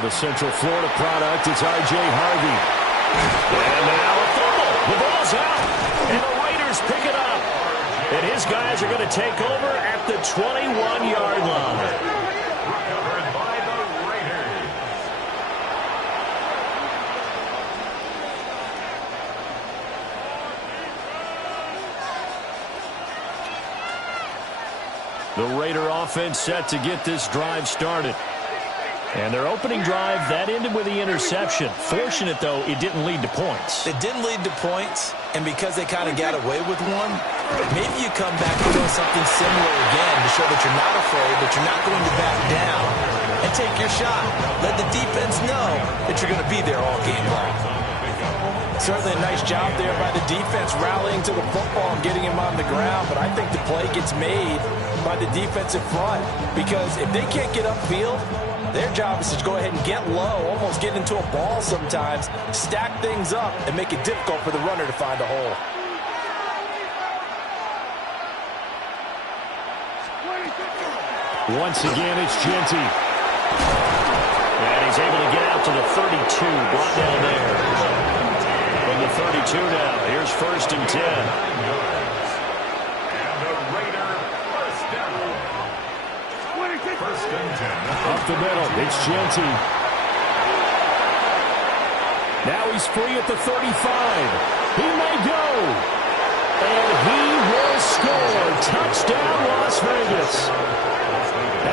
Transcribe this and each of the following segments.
Now the Central Florida product, it's R.J. Harvey. And now a fumble. The ball's out. And the Raiders pick it up. And his guys are going to take over at the 21-yard line. The Raider offense set to get this drive started. And their opening drive, that ended with the interception. Fortunate, though, it didn't lead to points. It didn't lead to points, and because they kind of got away with one, maybe you come back and do something similar again to show that you're not afraid, that you're not going to back down, and take your shot. Let the defense know that you're going to be there all game long. Certainly a nice job there by the defense rallying to the football and getting him on the ground, but I think the play gets made by the defensive front, because if they can't get upfield, their job is to go ahead and get low, almost get into a ball sometimes, stack things up, and make it difficult for the runner to find a hole. Once again, it's Jeanty. And he's able to get out to the 32, brought down there. From the 32 now, here's 1st and 10. Up the middle, it's Jeanty. Now he's free at the 35. He may go. And he will score. Touchdown, Las Vegas.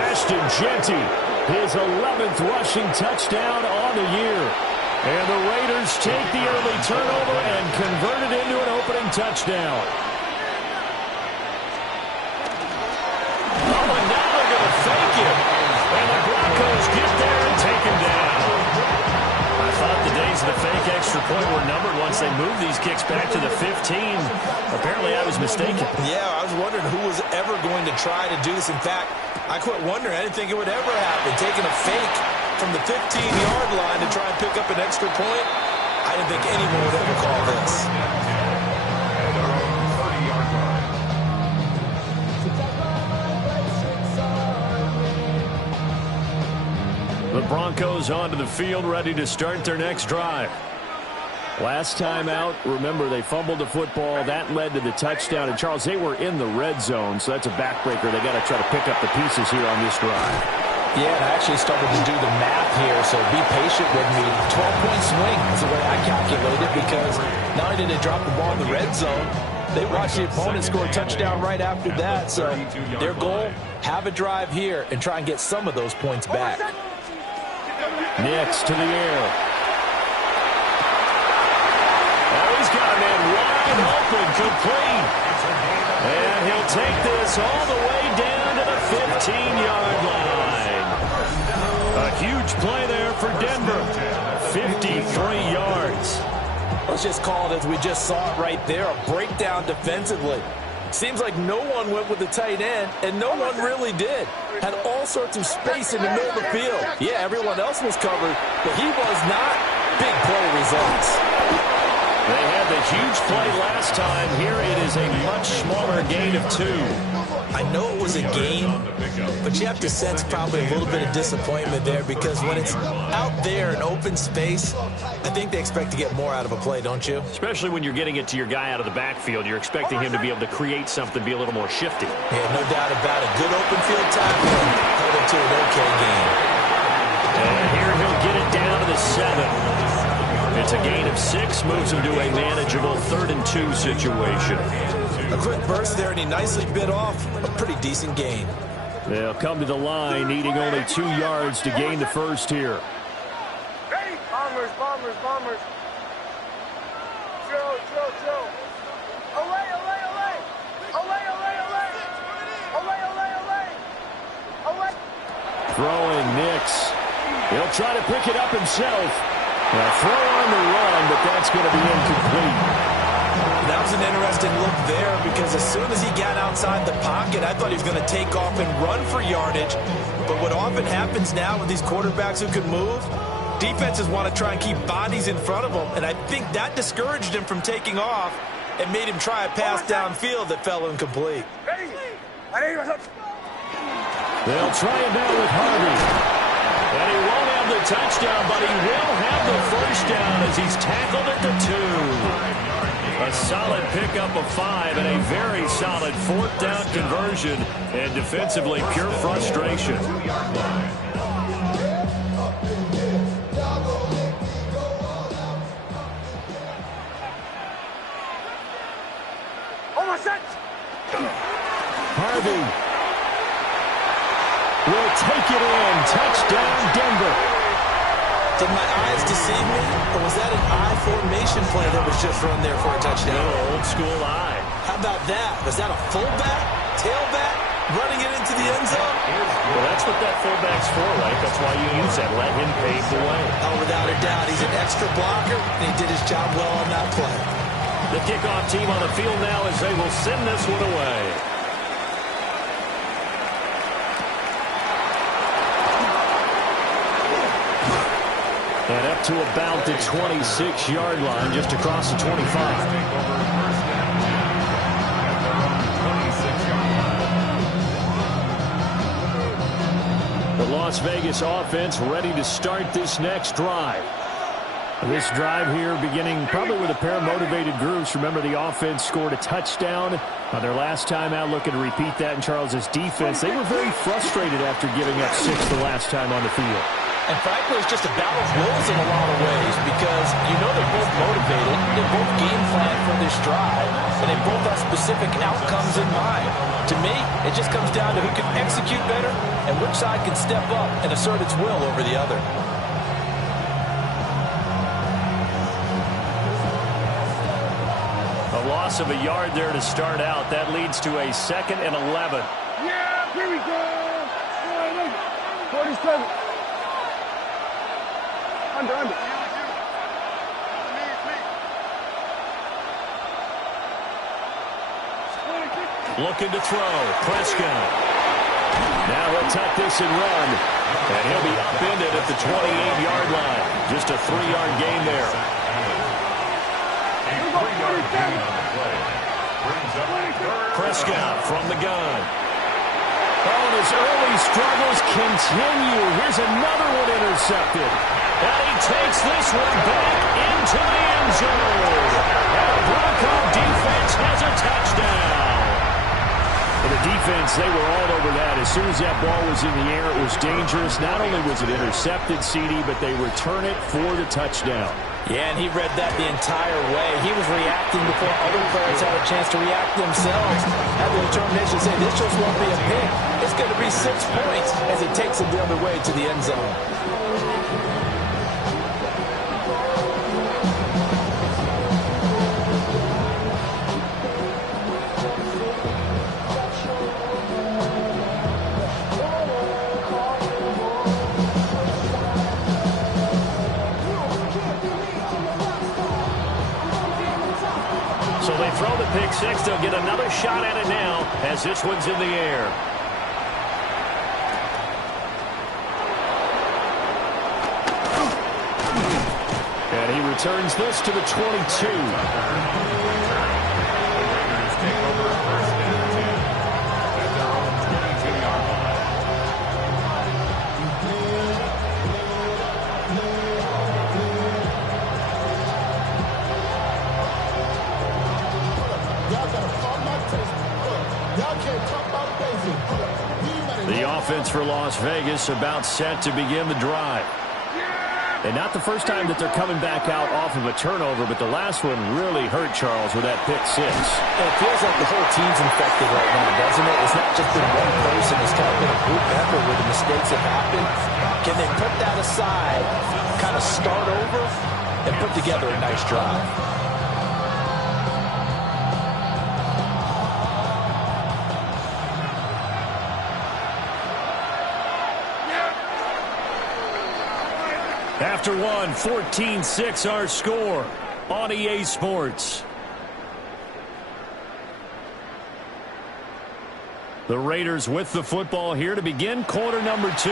Ashton Jeanty, his 11th rushing touchdown on the year. And the Raiders take the early turnover and convert it into an opening touchdown. Oh, and now they're going to fake it. And the Broncos get there and take him down. I thought the days of the fake extra point were numbered once they moved these kicks back to the 15. Apparently I was mistaken. Yeah, I was wondering who was ever going to try to do this. In fact, I quit wondering. I didn't think it would ever happen. Taking a fake from the 15-yard line to try and pick up an extra point, I didn't think anyone would ever call this. The Broncos onto the field, ready to start their next drive. Last time out, remember, they fumbled the football. That led to the touchdown. And, Charles, they were in the red zone, so that's a backbreaker. They got to try to pick up the pieces here on this drive. Yeah, and I actually started to do the math here, so be patient with me. 12-point swing is the way I calculated, because not only did they drop the ball in the red zone, they watched the opponent score a touchdown right after that. So their goal, have a drive here and try and get some of those points back. Nix to the air. Oh, he's got a man wide open, complete. And he'll take this all the way down to the 15-yard line. A huge play there for Denver. 53 yards. Let's just call it as we just saw it right there, a breakdown defensively. Seems like no one went with the tight end, and no one really did. Had all sorts of space in the middle of the field. Yeah, everyone else was covered, but he was not. Big play results. They had the huge play last time. Here it is a much smaller gain of 2. I know it was a gain, but you have to sense probably a little bit of disappointment there, because when it's out there in open space, I think they expect to get more out of a play, don't you? Especially when you're getting it to your guy out of the backfield. You're expecting him to be able to create something, be a little more shifty. Yeah, no doubt about it. Good open field tackle and held it to an okay gain. And here he'll get it down to the 7. It's a gain of 6, moves him to a manageable 3rd and 2 situation. A quick burst there, and he nicely bit off a pretty decent gain. They'll come to the line, needing only 2 yards to gain the first here. Hey, bombers, bombers, bombers. Joe, Joe, Joe. Away, away, away. Away, away, away. Away, away, away. Away. Throwing Nix. He'll try to pick it up himself. Now throw on the run, but that's going to be incomplete. That was an interesting look there, because as soon as he got outside the pocket, I thought he was going to take off and run for yardage. But what often happens now with these quarterbacks who can move, defenses want to try and keep bodies in front of them, and I think that discouraged him from taking off and made him try a pass downfield that fell incomplete. They'll try him down with Harvey. And he won't have have the touchdown, but he will have the first down as he's tackled at the 2. A solid pickup of 5 and a very solid 4th down conversion. And defensively, pure frustration. Harvey will take it in. Touchdown, Denver. Did my eyes deceive me, or was that an I formation play that was just run there for a touchdown? Old school I. How about that? Was that a fullback, tailback, running it into the end zone? Well, that's what that fullback's for, right? That's why you use that. Let him pave the way. Oh, without a doubt. He's an extra blocker, and he did his job well on that play. The kickoff team on the field now as they will send this one away. And up to about the 26-yard line, just across the 25. The Las Vegas offense ready to start this next drive. This drive here beginning probably with a pair of motivated groups. Remember, the offense scored a touchdown on their last time out. Looking to repeat that in Charles' defense. They were very frustrated after giving up 6 the last time on the field. And frankly, it's just a battle of wills in a lot of ways because you know they're both motivated, they both game plan for this drive, and they both have specific outcomes in mind. To me, it just comes down to who can execute better and which side can step up and assert its will over the other. A loss of a yard there to start out. That leads to a 2nd and 11. Yeah, here we go. 47. Under. Looking to throw. Prescott. Now he'll tuck this and run. And he'll be upended at the 28-yard line. Just a 3-yard gain there. Prescott from the gun. Oh, and his early struggles continue. Here's another one intercepted. And he takes this one back into the end zone. And the Bronco defense has a touchdown. For the defense, they were all over that. As soon as that ball was in the air, it was dangerous. Not only was it intercepted, CD, but they return it for the touchdown. Yeah, and he read that the entire way. He was reacting before other players had a chance to react themselves. Had the determination to say, this just won't be a pick. It's going to be 6 points as he takes it the other way to the end zone. So they throw the pick six. They'll get another shot at it now as this one's in the air. And he returns this to the 22. The offense for Las Vegas about set to begin the drive. And not the first time that they're coming back out off of a turnover, but the last one really hurt Charles with that pick six. And it feels like the whole team's infected right now, doesn't it? It's not just been one person. It's kind of been a group effort where the mistakes have happened. Can they put that aside, kind of start over, and put together a nice drive? After one, 14-6 our score on EA Sports. The Raiders with the football here to begin quarter number 2.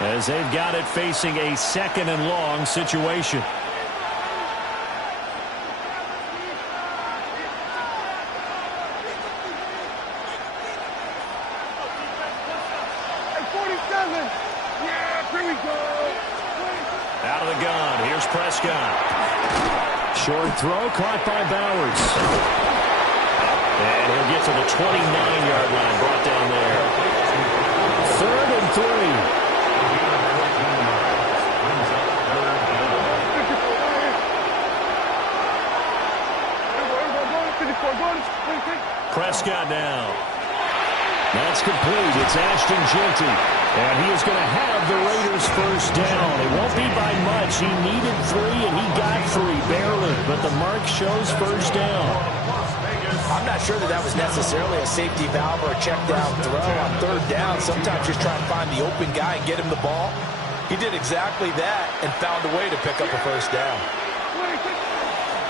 As they've got it facing a 2nd and long situation. Hey, 47. Yeah, here we go. Out of the gun, here's Prescott. Short throw caught by Bowers. And he'll get to the 29-yard line, brought down there. 3rd and 3. Prescott now. That's complete. It's Ashton Jeanty. And he is going to have the Raiders first down. It won't be by much. He needed 3, and he got 3, barely. But the mark shows first down. I'm not sure that was necessarily a safety valve or a check down throw on 3rd down. Sometimes just try and find the open guy and get him the ball. He did exactly that and found a way to pick up a first down.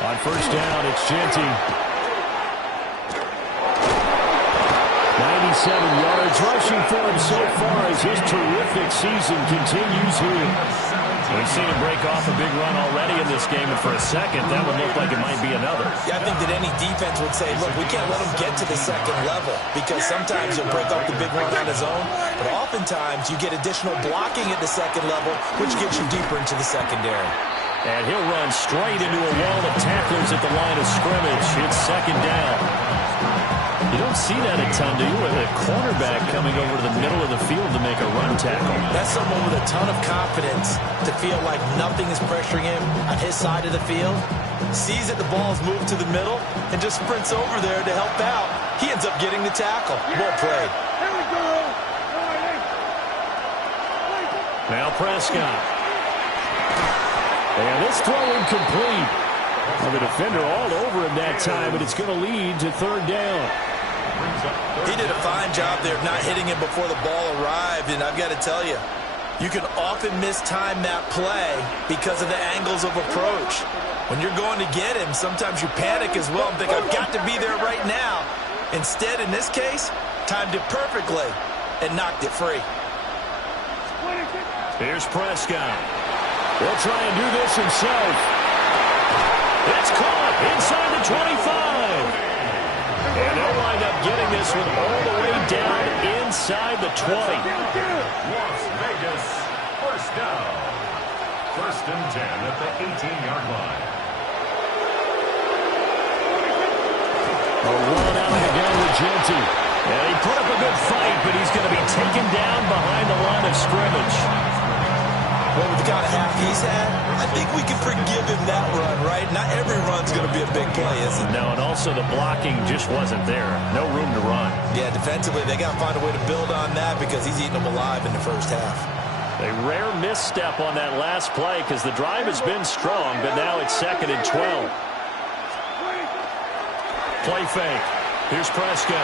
On first down, it's Jeanty. 97 yards rushing for him so far as his terrific season continues here. We've seen him break off a big run already in this game, and for a second, that would look like it might be another. Yeah, I think that any defense would say, look, we can't let him get to the second level, because sometimes he'll break off the big run on his own, but oftentimes you get additional blocking at the second level, which gets you deeper into the secondary. And he'll run straight into a wall of tacklers at the line of scrimmage. It's 2nd down. You don't see that a ton, do you, with a cornerback coming over to the middle of the field to make a run tackle? That's someone with a ton of confidence to feel like nothing is pressuring him on his side of the field. Sees that the ball's moved to the middle and just sprints over there to help out. He ends up getting the tackle. Well played. Now Prescott. And this throw incomplete. Well, the defender all over him that time, but it's going to lead to 3rd down. He did a fine job there of not hitting him before the ball arrived, and I've got to tell you, you can often mistime that play because of the angles of approach. When you're going to get him, sometimes you panic as well and think, I've got to be there right now. Instead, in this case, timed it perfectly and knocked it free. Here's Prescott. He'll try and do this himself. It's caught inside the 25. And they'll wind up getting this one all the way down inside the 20. Las Vegas, first down. 1st and 10 at the 18-yard line. A run out of the gun with Jeanty. And he put up a good fight, but he's going to be taken down behind the line of scrimmage. Well, with the kind of half he's had, I think we can forgive him that run, right? Not every run's going to be a big play, is it? No, and also the blocking just wasn't there. No room to run. Yeah, defensively, they got to find a way to build on that because he's eating them alive in the first half. A rare misstep on that last play because the drive has been strong, but now it's 2nd and 12. Play fake. Here's Prescott.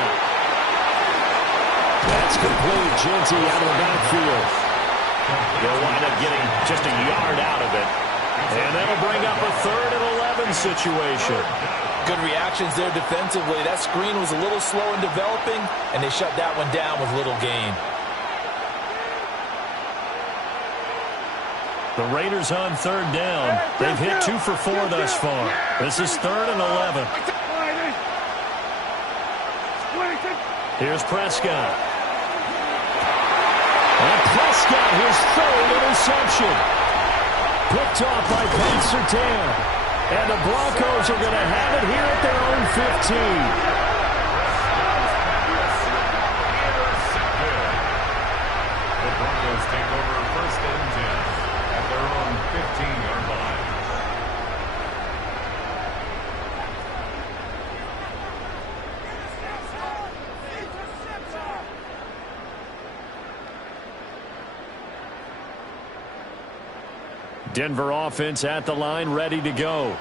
That's complete. Jeanty out of the backfield. They'll wind up getting just a yard out of it. And that'll bring up a 3rd and 11 situation. Good reactions there defensively. That screen was a little slow in developing, and they shut that one down with little gain. The Raiders on 3rd down. They've hit 2 for 4 thus far. This is 3rd and 11. Here's Prescott. And Prescott, his 3rd interception. Picked off by Pat Surtain. And the Broncos are going to have it here at their own 15. The Broncos take over 1st and 10 at their own 15-yard line. Denver offense at the line, ready to go.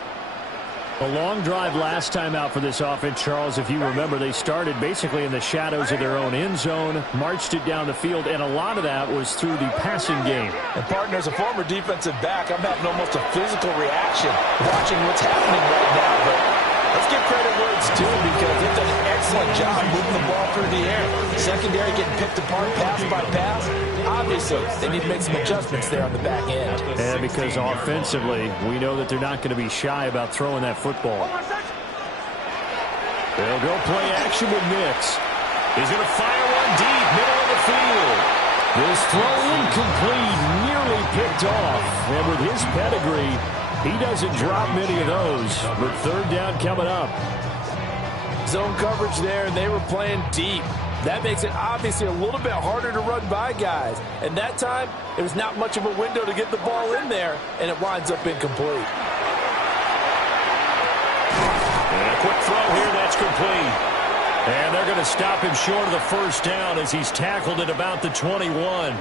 A long drive last time out for this offense, Charles. If you remember, they started basically in the shadows of their own end zone, marched it down the field, and a lot of that was through the passing game. And, partner, as a former defensive back, I'm having almost a physical reaction watching what's happening right now. But let's give credit where it's due because they've done an excellent job moving the ball through the air. Secondary getting picked apart pass by pass. Obviously, they need to make some adjustments there on the back end. And because offensively, we know that they're not going to be shy about throwing that football. They'll go play action with Nix. He's going to fire one deep, middle of the field. This throw incomplete, near clearly picked off. And with his pedigree, he doesn't drop many of those. But third down coming up. Zone coverage there, and they were playing deep. That makes it obviously a little bit harder to run by guys. And that time, there's not much of a window to get the ball in there, and it winds up incomplete. And a quick throw here, that's complete. And they're going to stop him short of the first down as he's tackled at about the 21.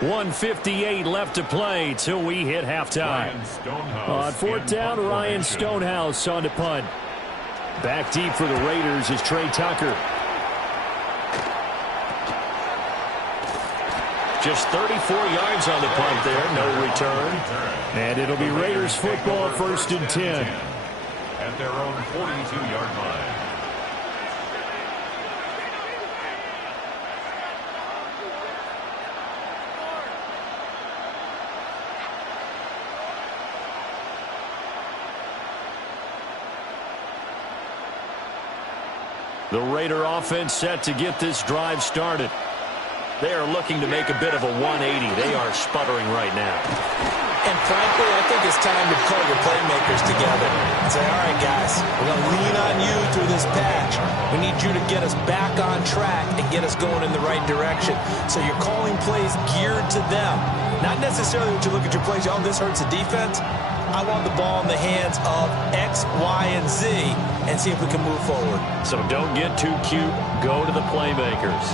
1:58 left to play till we hit halftime. On fourth down, Ryan Stonehouse on to punt. Back deep for the Raiders is Trey Tucker. Just 34 yards on the punt there, no return. And it'll be Raiders football, first and 10. At their own 42-yard line. The Raider offense set to get this drive started. They are looking to make a bit of a 180. They are sputtering right now. And frankly, I think it's time to call your playmakers together and say, all right, guys, we're going to lean on you through this patch. We need you to get us back on track and get us going in the right direction. So you're calling plays geared to them. Not necessarily what you look at your plays, oh, this hurts the defense. I want the ball in the hands of X, Y, and Z and see if we can move forward. So don't get too cute. Go to the playmakers.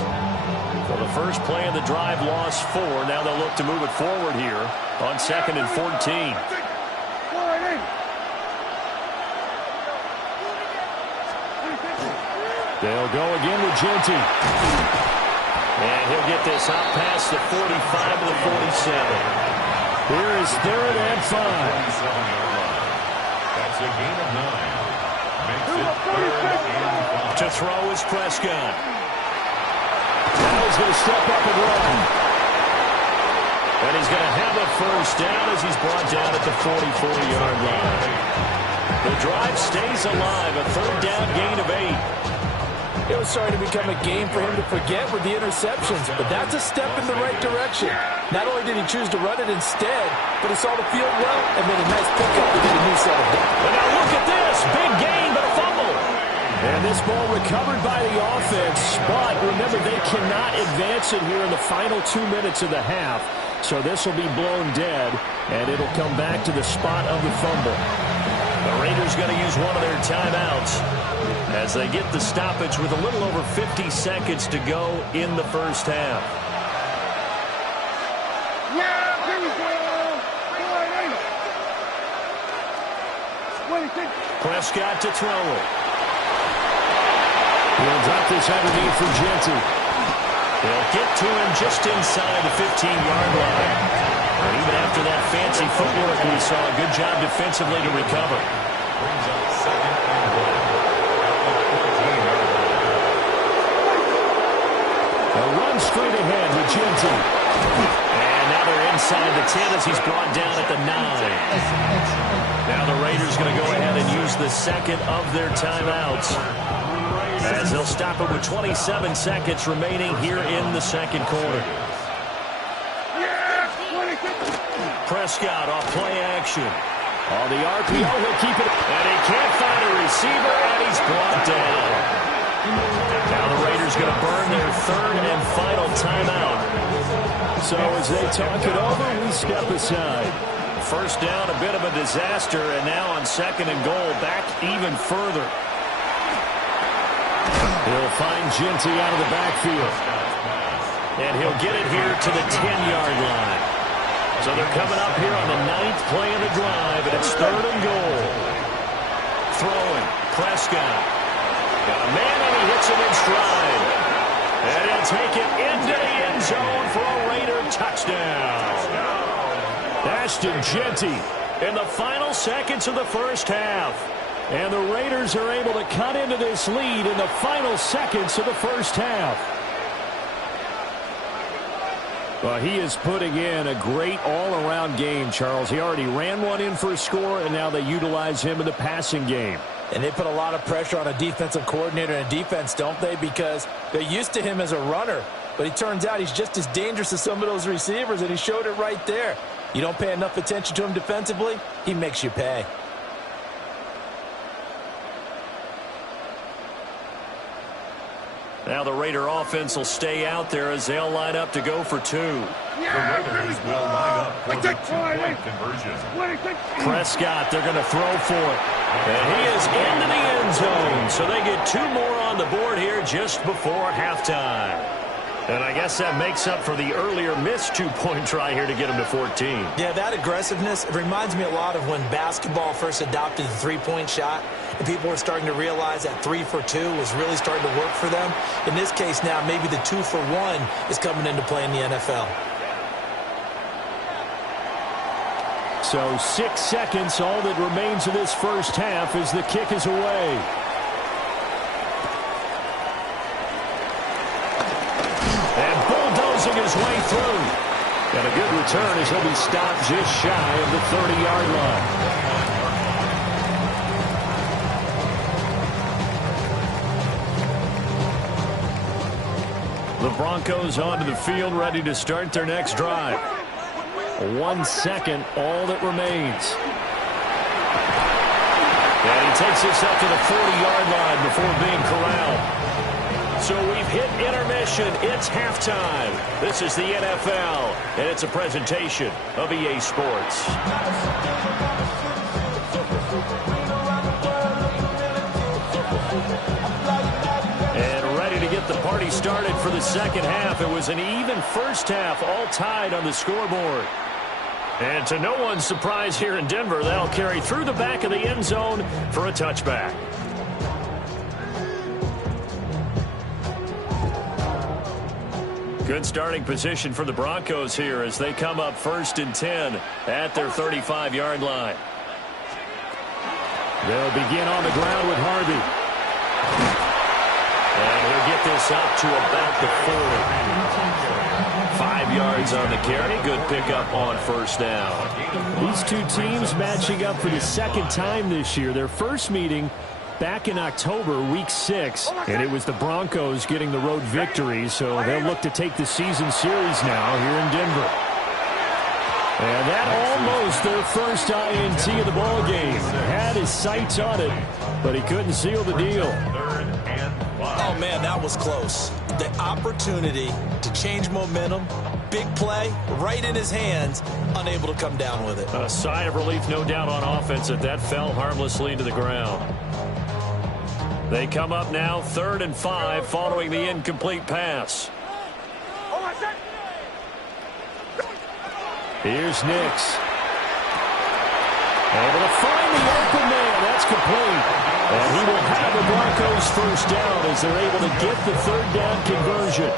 So the first play of the drive lost 4. Now they'll look to move it forward here on 2nd and 14. They'll go again with Genty. And he'll get this out past the 45 to the 47. Here is 3rd and 5. That's a gain of 9. Makes it 3rd and 5. To throw is Prescott. Now he's going to step up and run. And he's going to have a first down as he's brought down at the 44-yard line. The drive stays alive, a 3rd down gain of 8. It was starting to become a game for him to forget with the interceptions, but that's a step in the right direction. Not only did he choose to run it instead, but he saw the field well and made a nice pickup to get a new set of downs. And now look at this. Big gain, but a fumble. And this ball recovered by the offense, but remember, they cannot advance it here in the final 2 minutes of the half. So this will be blown dead, and it'll come back to the spot of the fumble. The Raiders going to use one of their timeouts as they get the stoppage with a little over 50 seconds to go in the first half. Prescott to throw it. He'll drop this underneath for Genty. They'll get to him just inside the 15-yard line. And even after that fancy footwork, we saw a good job defensively to recover. Brings up 2nd and 1. A run straight ahead with Genty. And now they're inside the 10 as he's brought down at the 9. Now the Raiders going to go ahead and use the second of their timeouts as they'll stop it with 27 seconds remaining here in the second quarter. Prescott off play action. On the RPO, he'll keep it. And he can't find a receiver, and he's brought down. Now the Raiders going to burn their 3rd and final timeout. So as they talk it over, we step aside. First down, a bit of a disaster, and now on 2nd and goal, back even further. He'll find Genty out of the backfield. And he'll get it here to the 10-yard line. So they're coming up here on the 9th play of the drive, and it's 3rd and goal. Throwing, Prescott. Got a man, and he hits him in stride. And he'll take it into the end zone for a Raider touchdown. Ashton Genty in the final seconds of the first half. And the Raiders are able to cut into this lead in the final seconds of the first half. Well, he is putting in a great all-around game, Charles. He already ran one in for a score, and now they utilize him in the passing game. And they put a lot of pressure on a defensive coordinator and defense, don't they? Because they're used to him as a runner. but he turns out he's just as dangerous as some of those receivers, and he showed it right there. You don't pay enough attention to him defensively, he makes you pay. Now the Raider offense will stay out there as they'll line up to go for two. The Raiders will line up for the two-point conversion. Prescott, they're going to throw for it. And he is into the end zone. So they get two more on the board here just before halftime. And I guess that makes up for the earlier missed two-point try here to get him to 14. Yeah, that aggressiveness, it reminds me a lot of when basketball first adopted the three-point shot, and people were starting to realize that 3 for 2 was really starting to work for them. In this case now, maybe the 2 for 1 is coming into play in the NFL. So 6 seconds, all that remains of this first half as the kick is away. His way through. And a good return as he'll be stopped just shy of the 30-yard line. The Broncos onto the field ready to start their next drive. 1 second, all that remains. And he takes this up to the 40-yard line before being corralled. So we've hit intermission. It's halftime. This is the NFL, and it's a presentation of EA Sports. And ready to get the party started for the second half. It was an even first half, all tied on the scoreboard. And to no one's surprise here in Denver, they'll carry through the back of the end zone for a touchback. Good starting position for the Broncos here as they come up 1st and 10 at their 35-yard line. They'll begin on the ground with Harvey. And he'll get this up to about the 40. 5 yards on the carry. Good pickup on first down. These two teams matching up for the second time this year. Their first meeting back in October, week 6, and it was the Broncos getting the road victory, so they'll look to take the season series now here in Denver. And that almost their first INT of the ball game. Had his sights on it, but he couldn't seal the deal. Oh, man, that was close. The opportunity to change momentum, big play, right in his hands, unable to come down with it. A sigh of relief, no doubt, on offense that that fell harmlessly to the ground. They come up now 3rd and 5 following the incomplete pass. Here's Nix. Able to find the open man. That's complete. And he will have the Broncos first down as they're able to get the 3rd down conversion.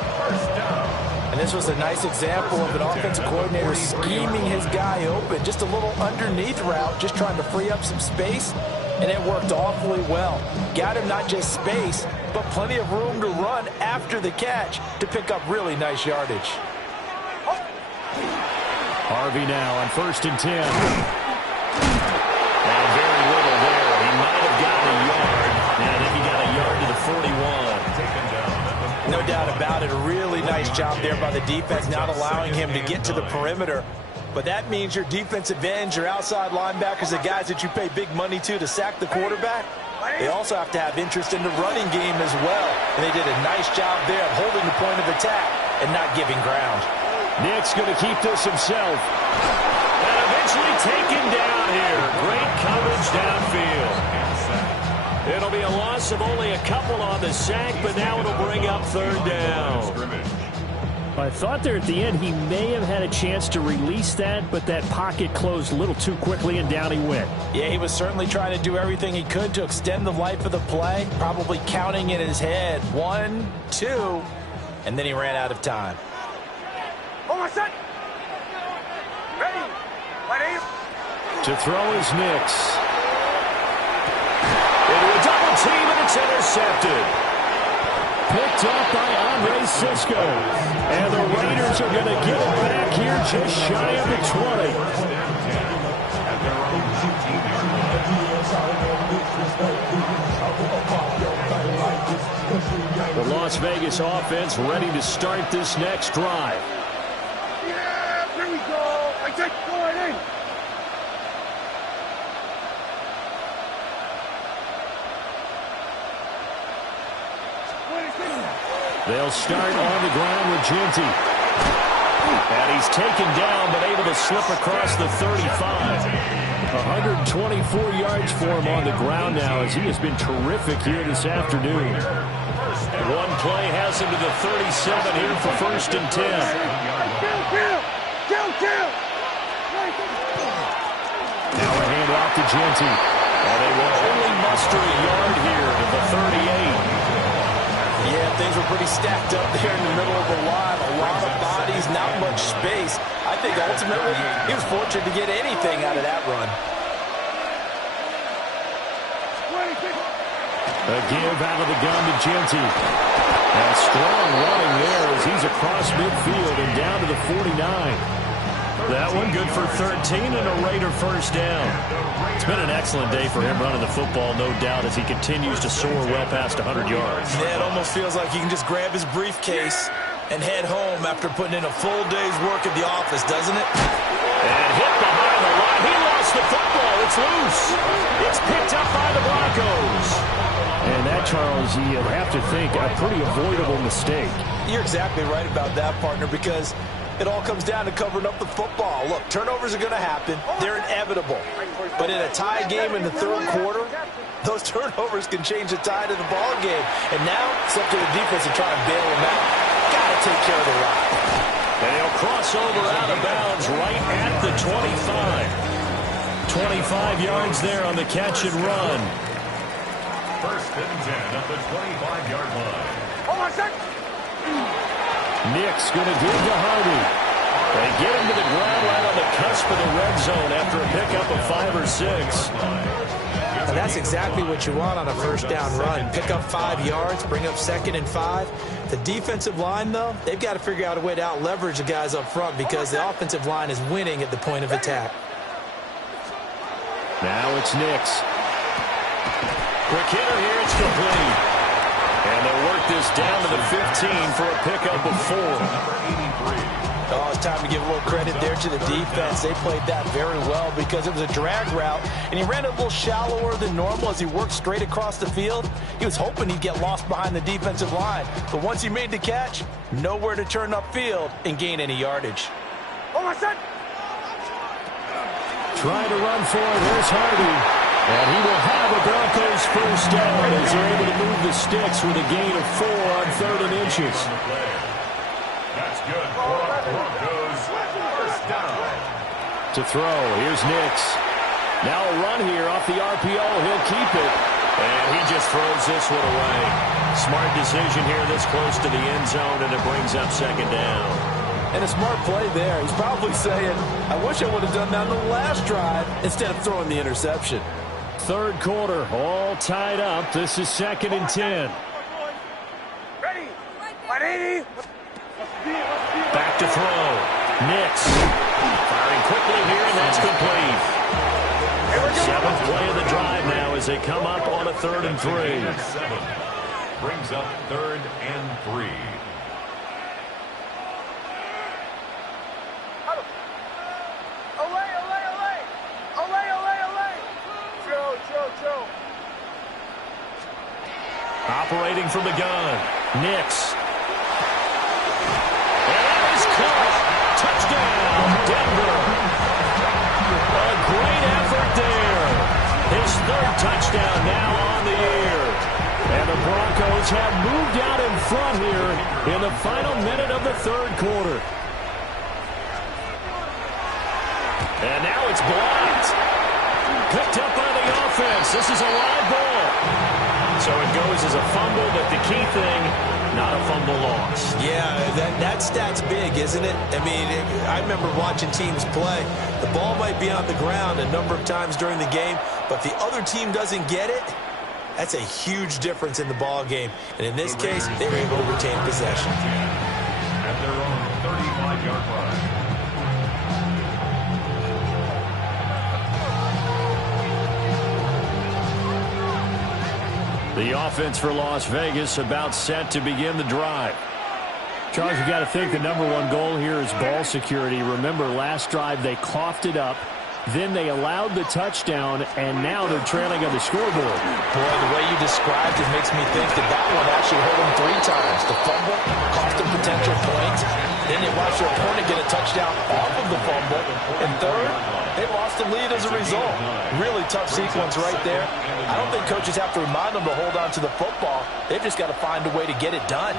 And this was a nice example of an offensive coordinator scheming his guy open. Just a little underneath route, just trying to free up some space. And it worked awfully well. Got him not just space, but plenty of room to run after the catch to pick up really nice yardage. Harvey now on 1st and 10. And very little there. He might have gotten a yard. And I think he got a yard to the 41. No doubt about it. A really nice job there by the defense, not allowing him to get to the perimeter. But that means your defensive ends, your outside linebackers, the guys that you pay big money to sack the quarterback, they also have to have interest in the running game as well. And they did a nice job there of holding the point of attack and not giving ground. Nick's going to keep this himself. And eventually taken down here. Great coverage downfield. It'll be a loss of only a couple on the sack, but now it'll bring up 3rd down. I thought there at the end he may have had a chance to release that, but that pocket closed a little too quickly, and down he went. Yeah, he was certainly trying to do everything he could to extend the life of the play, probably counting in his head 1, 2, and then he ran out of time. To throw is Nix. Into a double team, and it's intercepted. Picked up by Andre Cisco. And the Raiders are going to get it back here just shy of the 20. The Las Vegas offense ready to start this next drive. Yeah, here we go. I take going in. They'll start on the ground with Jeanty. And he's taken down, but able to slip across the 35. 124 yards for him on the ground now, as he has been terrific here this afternoon. One play has him to the 37 here for 1st and 10. Now a handoff to Jeanty. And they will only muster a yard here to the 38. Yeah, things were pretty stacked up there in the middle of the line. A lot of bodies, not much space. I think ultimately he was fortunate to get anything out of that run. A give out of the gun to Jeanty. And strong running there as he's across midfield and down to the 49. That one good for 13 and a Raider first down. It's been an excellent day for him running the football, no doubt, as he continues to soar well past 100 yards. Yeah, it almost feels like he can just grab his briefcase and head home after putting in a full day's work at the office, doesn't it? And hit behind the line. He lost the football. It's loose. It's picked up by the Broncos. And that, Charles, you have to think a pretty avoidable mistake. You're exactly right about that, partner, because it all comes down to covering up the football. Look, turnovers are going to happen. They're inevitable. But in a tie game in the third quarter, those turnovers can change the tide of the ball game. And now it's up to the defense to try and bail them out. Got to take care of the rock. They'll cross over out of bounds right at the 25. 25 yards there on the catch and run. 1st and 10 at the 25-yard line. Hold on a sec. Nick's going to give to Hardy. They get him to the ground right on the cusp of the red zone after a pickup of 5 or 6. And that's exactly what you want on a first down run. Pick up 5 yards, bring up 2nd and 5. The defensive line, though, they've got to figure out a way to out-leverage the guys up front because the offensive line is winning at the point of attack. Now it's Nix. Quick hitter here, it's complete. And they'll work this down to the 15 for a pickup of 4. Oh, it's time to give a little credit there to the defense. They played that very well because it was a drag route, and he ran it a little shallower than normal as he worked straight across the field. He was hoping he'd get lost behind the defensive line, but once he made the catch, nowhere to turn upfield and gain any yardage. Hold on a sec. Trying to run for it, here's Hardy. And he will have a Broncos first down as they're able to move the sticks with a gain of 4 on 3rd and inches. That's good for Broncos. First down. To throw, here's Nix. Now a run here off the RPO. He'll keep it. And he just throws this one away. Smart decision here this close to the end zone, and it brings up 2nd down. And a smart play there. He's probably saying, I wish I would have done that on the last drive instead of throwing the interception. 3rd quarter, all tied up. This is 2nd and 10. Ready. 180. Back to throw. Nix. Firing quickly here, and that's complete. 7th play of the drive now as they come up on a 3rd and 3. 7 brings up 3rd and 3. Operating from the gun, Nix. And that is caught. Touchdown, Denver. A great effort there. His 3rd touchdown now on the air. And the Broncos have moved out in front here in the final minute of the 3rd quarter. And now it's blocked. Picked up by the offense. This is a live ball. So it goes as a fumble, but the key thing, not a fumble loss. Yeah, that stat's big, isn't it? I mean, I remember watching teams play. The ball might be on the ground a number of times during the game, but if the other team doesn't get it, that's a huge difference in the ball game. And in this case, they were able to retain possession. At their own 35-yard line. The offense for Las Vegas about set to begin the drive. Charles, you got to think the number one goal here is ball security. Remember, last drive they coughed it up. Then they allowed the touchdown, and now they're trailing on the scoreboard. Boy, the way you described it makes me think that one actually hurt them 3 times. The fumble cost them potential points. Then they watched their opponent get a touchdown off of the fumble. And third, they lost the lead as a result. Really tough sequence right there. I don't think coaches have to remind them to hold on to the football. They've just got to find a way to get it done.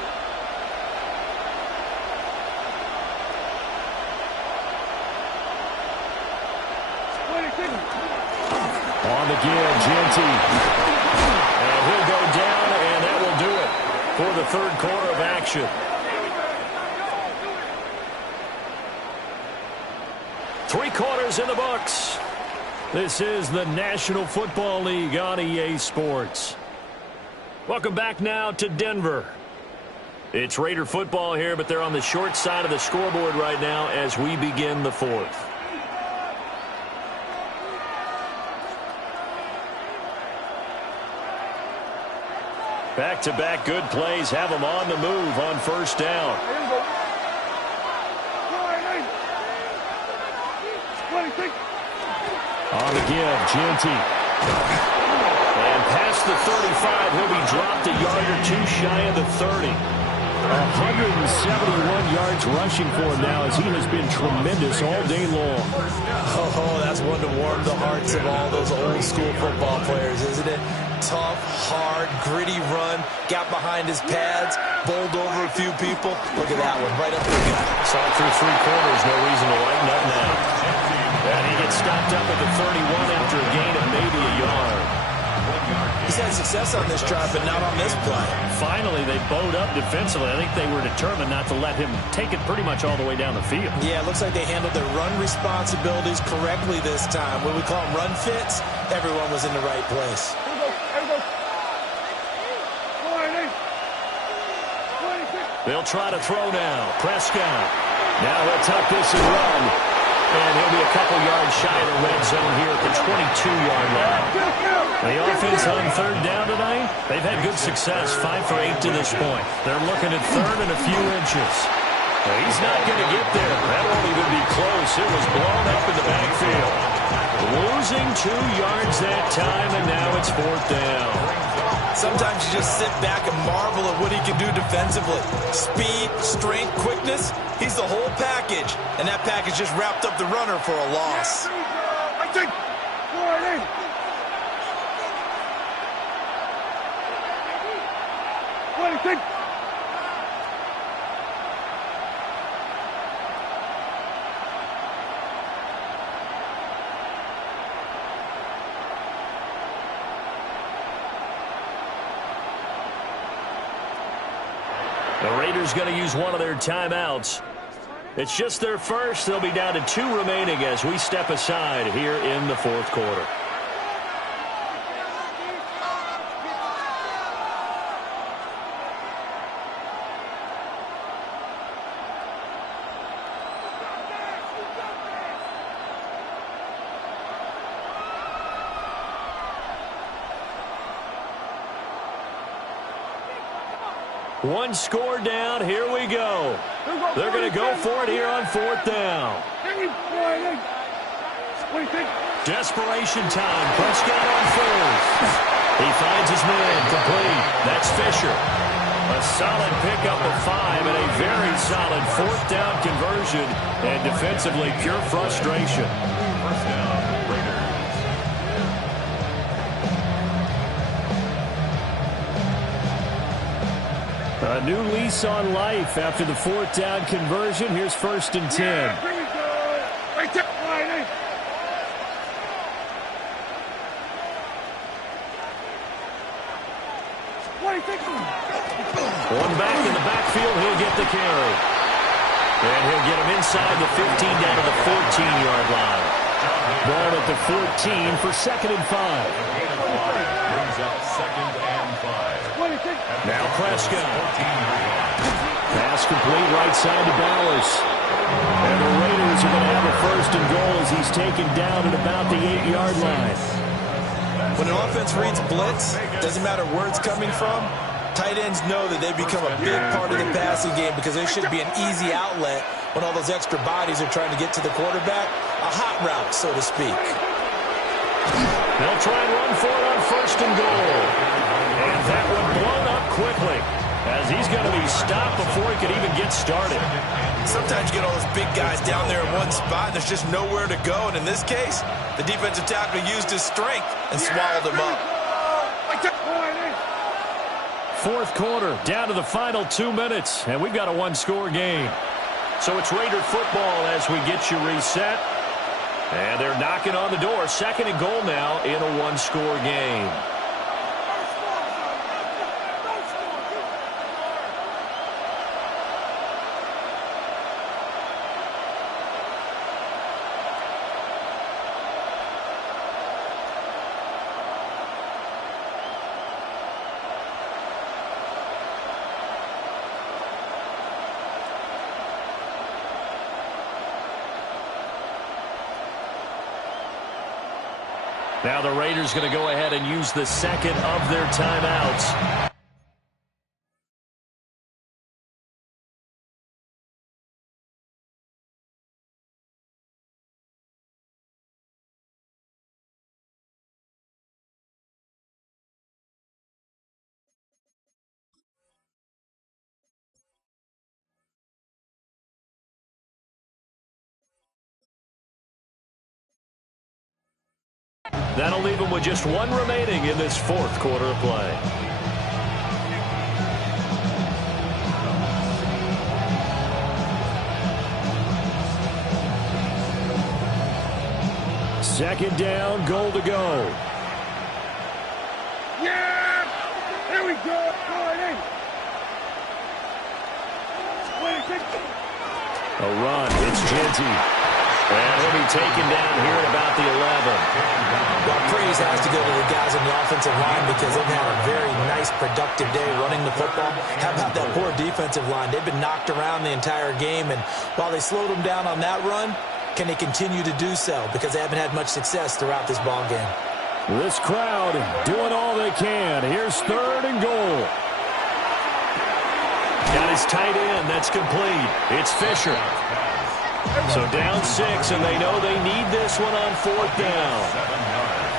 On the give, Jeanty. And he'll go down, and that will do it for the third quarter of action. 3 quarters in the books. This is the National Football League on EA Sports. Welcome back now to Denver. It's Raider football here, but they're on the short side of the scoreboard right now as we begin the fourth. Back-to-back good plays have them on the move on first down. On the give, Jeanty. And past the 35, he'll be dropped a yard or 2 shy of the 30. 171 yards rushing for him now as he has been tremendous all day long. Oh, that's one to warm the hearts of all those old school football players, isn't it? Tough, hard, gritty run, got behind his pads, bowled over a few people. Look at that one, right up the gut. Saw it through 3 quarters, no reason to lighten up now. And he gets stopped up at the 31 after a gain of maybe a yard. He's had success on this drive, but not on this play. Finally, they bowed up defensively. I think they were determined not to let him take it pretty much all the way down the field. Yeah, it looks like they handled their run responsibilities correctly this time. When we call them run fits, everyone was in the right place. They'll try to throw now. Prescott. Now he'll tuck this and run. And he'll be a couple yards shy of the red zone here at the 22-yard line. The offense on third down tonight, they've had good success, 5 for 8 to this point. They're looking at third and a few inches. He's not going to get there. That won't even be close. It was blown up in the backfield. Losing 2 yards that time, and now it's 4th down. Sometimes you just sit back and marvel at what he can do defensively. Speed, strength, quickness, he's the whole package. And that package just wrapped up the runner for a loss. The Raiders going to use one of their timeouts. It's just their first. They'll be down to 2 remaining as we step aside here in the 4th quarter. One score down. Here we go. They're going to go for it here on 4th down. Desperation time. Prescott on 4th. He finds his man complete. That's Fisher. A solid pickup of 5 and a very solid 4th down conversion. And defensively, pure frustration. First down, Raiders. A new lease on life after the 4th down conversion. Here's 1st and 10. One back in the backfield. He'll get the carry. And he'll get him inside the 15 down to the 14-yard line. Ball at the 14 for 2nd and 5. Brings up 2nd and 5. Now Prescott. Pass complete right side to Bowers. And the Raiders are going to have a 1st and goal as he's taken down at about the 8-yard line. When an offense reads blitz, doesn't matter where it's coming from, tight ends know that they become a big part of the passing game because they should be an easy outlet when all those extra bodies are trying to get to the quarterback. A hot route, so to speak. They'll try and run for it on 1st and goal. And that one blown up quickly as he's going to be stopped before he could even get started. Sometimes you get all those big guys down there in one spot and there's just nowhere to go. And in this case, the defensive tackle used his strength and swallowed him up. 4th quarter, down to the final 2 minutes, and we've got a one-score game. So it's Raider football as we get you reset. And they're knocking on the door. 2nd and goal now in a one-score game. Now the Raiders going to go ahead and use the 2nd of their timeouts. That'll leave them with just one remaining in this 4th quarter of play. Second down, goal to go. Yeah! Here we go! A run, it's Genty. And he'll be taken down here at about the 11. Well, praise has to go to the guys on the offensive line because they've had a very nice, productive day running the football. How about that poor defensive line? They've been knocked around the entire game, and while they slowed them down on that run, can they continue to do so? Because they haven't had much success throughout this ball game. This crowd doing all they can. Here's 3rd and goal. Got his tight end. That's complete. It's Fisher. So down 6, and they know they need this one on 4th down. 7 yards.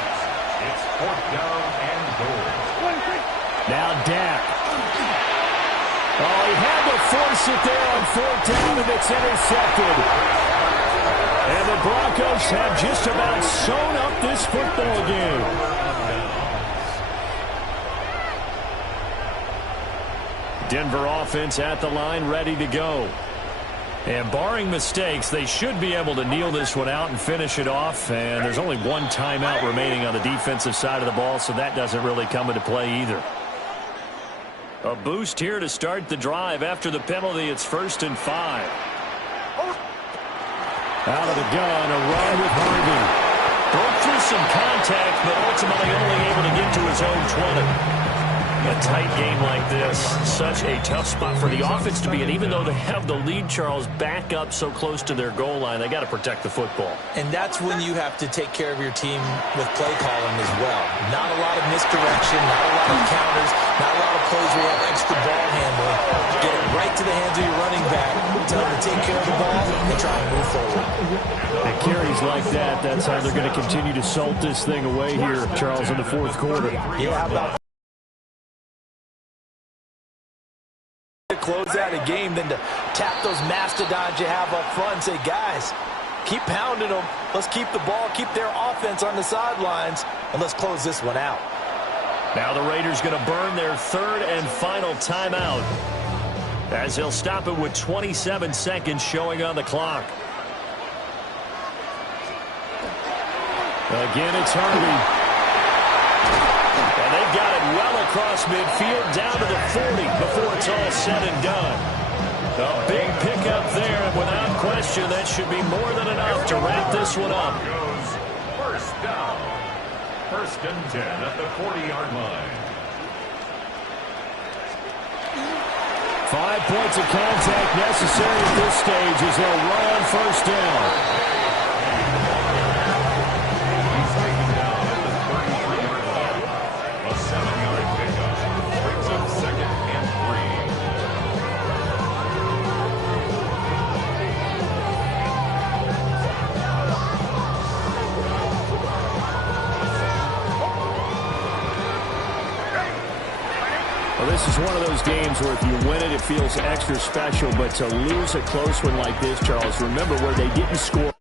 It's 4th down and goal. Now Dak. Oh, he had to force it there on 4th down, and it's intercepted. And the Broncos have just about sewn up this football game. Denver offense at the line, ready to go. And barring mistakes, they should be able to kneel this one out and finish it off. And there's only one timeout remaining on the defensive side of the ball, so that doesn't really come into play either. A boost here to start the drive. After the penalty, it's 1st and 5. Out of the gun, a run with Harvey. Broke through some contact, but ultimately only able to get to his own 20. A tight game like this, such a tough spot for the offense to be in. Even though they have the lead, Charles, back up so close to their goal line, they got to protect the football. And that's when you have to take care of your team with play calling as well. Not a lot of misdirection, not a lot of counters, not a lot of plays where you have extra ball handling. Get it right to the hands of your running back, tell them to take care of the ball, and try and move forward. And carries like that, that's how they're going to continue to salt this thing away here, Charles, in the 4th quarter. Yeah, how about to close out a game than to tap those mastodons you have up front and say, guys, keep pounding them. Let's keep the ball, keep their offense on the sidelines, and let's close this one out. Now the Raiders going to burn their 3rd and final timeout as they'll stop it with 27 seconds showing on the clock. Again, it's Harvey. And they've got it well across midfield down to the 40 before it's all said and done. A big pickup there, and without question, that should be more than enough to wrap this one up. 1st down. 1st and 10 at the 40-yard line. 5 points of contact necessary at this stage as they'll run on 1st down. He's taken down at the 33-yard this is one of those games where if you win it, it feels extra special. But to lose a close one like this, Charles, remember where they didn't score.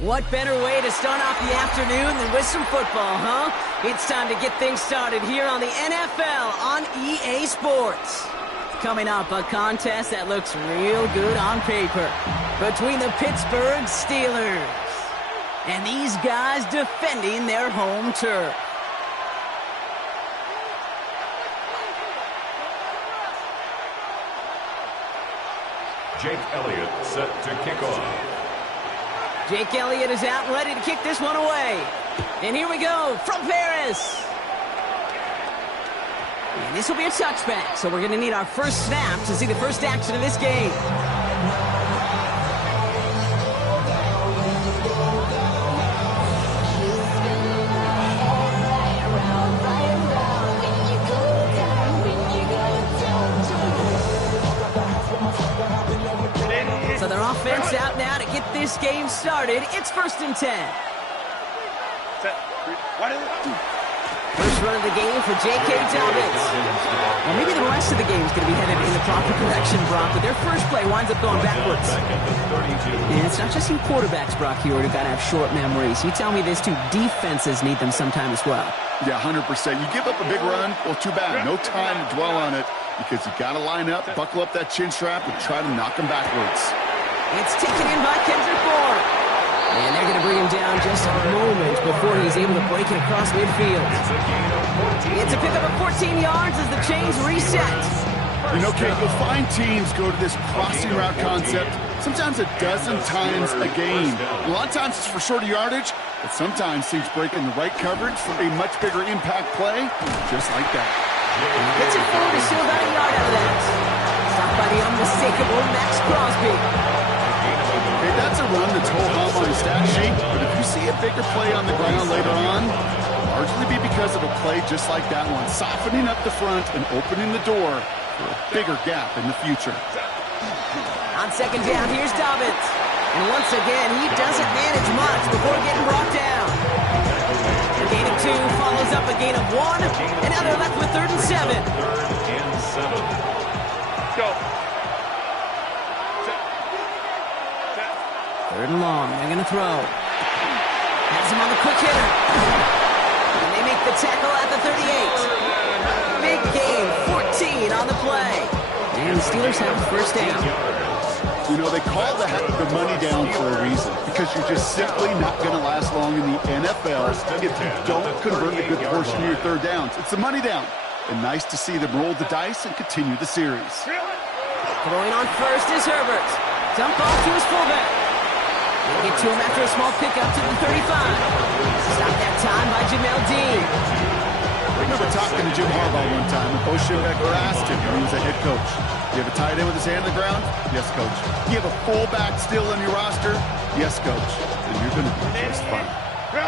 What better way to start off the afternoon than with some football, huh? It's time to get things started here on the NFL on EA Sports. Coming up, a contest that looks real good on paper between the Pittsburgh Steelers and these guys defending their home turf. Jake Elliott set to kick off. Jake Elliott is out and ready to kick this one away. And here we go from Paris. And this will be a touchback, so we're going to need our first snap to see the first action of this game. So their offense out now to get this game started. It's 1st and 10. First run of the game for J.K. Dobbins. Well, maybe the rest of the game is going to be headed in the proper direction, Brock, but their first play winds up going backwards. And it's not just you quarterbacks, Brock, here who got to have short memories. You tell me this too, defenses need them sometime as well. Yeah, 100%. You give up a big run, well, too bad. No time to dwell on it because you got to line up, buckle up that chin strap, and try to knock them backwards. It's taken in by Kendrick Bourne. And they're going to bring him down just a moment before he's able to break it across midfield. It's a pickup of 14 yards as the chains reset. You know, Kate, you'll find teams go to this crossing route concept sometimes a dozen times a game. A lot of times it's for shorter yardage, but sometimes teams break in the right coverage for a much bigger impact play, just like that. Gets it forward to steal about a yard out of that. Stopped by the unmistakable Max Crosby. Hey, that's a run that's ho-hum on his stat sheet, but if you see a bigger play on the ground later on, it'll largely be because of a play just like that one, softening up the front and opening the door for a bigger gap in the future. On 2nd down, here's Dobbins. And once again, he doesn't manage much before getting brought down. A gain of 2 follows up a gain of 1, and now they're left with 3rd and 7. 3rd and 7. Let's go. 3rd and long, they're going to throw. Has him on the quick hitter. And they make the tackle at the 38. Big gain, 14 on the play. And the Steelers have the first down. You know, they call the money down for a reason, because you're just simply not going to last long in the NFL if you don't convert a good portion of your 3rd downs. It's the money down. And nice to see them roll the dice and continue the series. Throwing on first is Herbert. Dump off to his fullback. They get to him after a small pickup to the 35. Stopped that time by Jamel Dean. I remember talking to Jim Harbaugh one time, and Bo Schembechler asked him when he was a head coach, do you have a tight end with his hand on the ground? Yes, coach. Do you have a fullback still on your roster? Yes, coach. Then you're going to be just fine.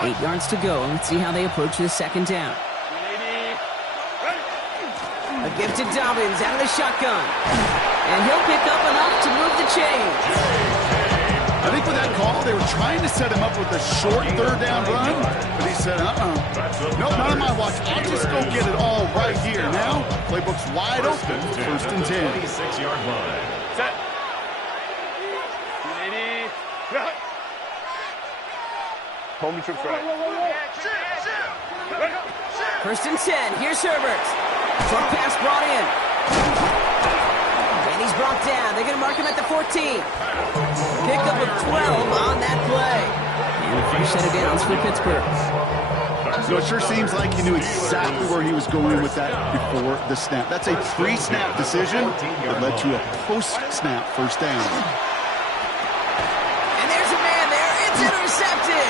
8 yards to go. Let's see how they approach this 2nd down. A gift to Dobbins out of the shotgun. And he'll pick up enough to move the chains. I think with that call, they were trying to set him up with a short 3rd down run, but he said, no, not on my watch. I'll just go get it all right here. Now, playbook's wide open, 1st and 10. 26-yard line. Set. 280. Homie trips right. 1st and 10. Here's Herbert. Short pass brought in. And he's brought down. They're going to mark him at the 14. Pickup of 12 on that play. And a first set of downs for Pittsburgh. So it sure seems like he knew exactly where he was going with that before the snap. That's a pre-snap decision that led to a post-snap 1st down. And there's a man there. It's intercepted.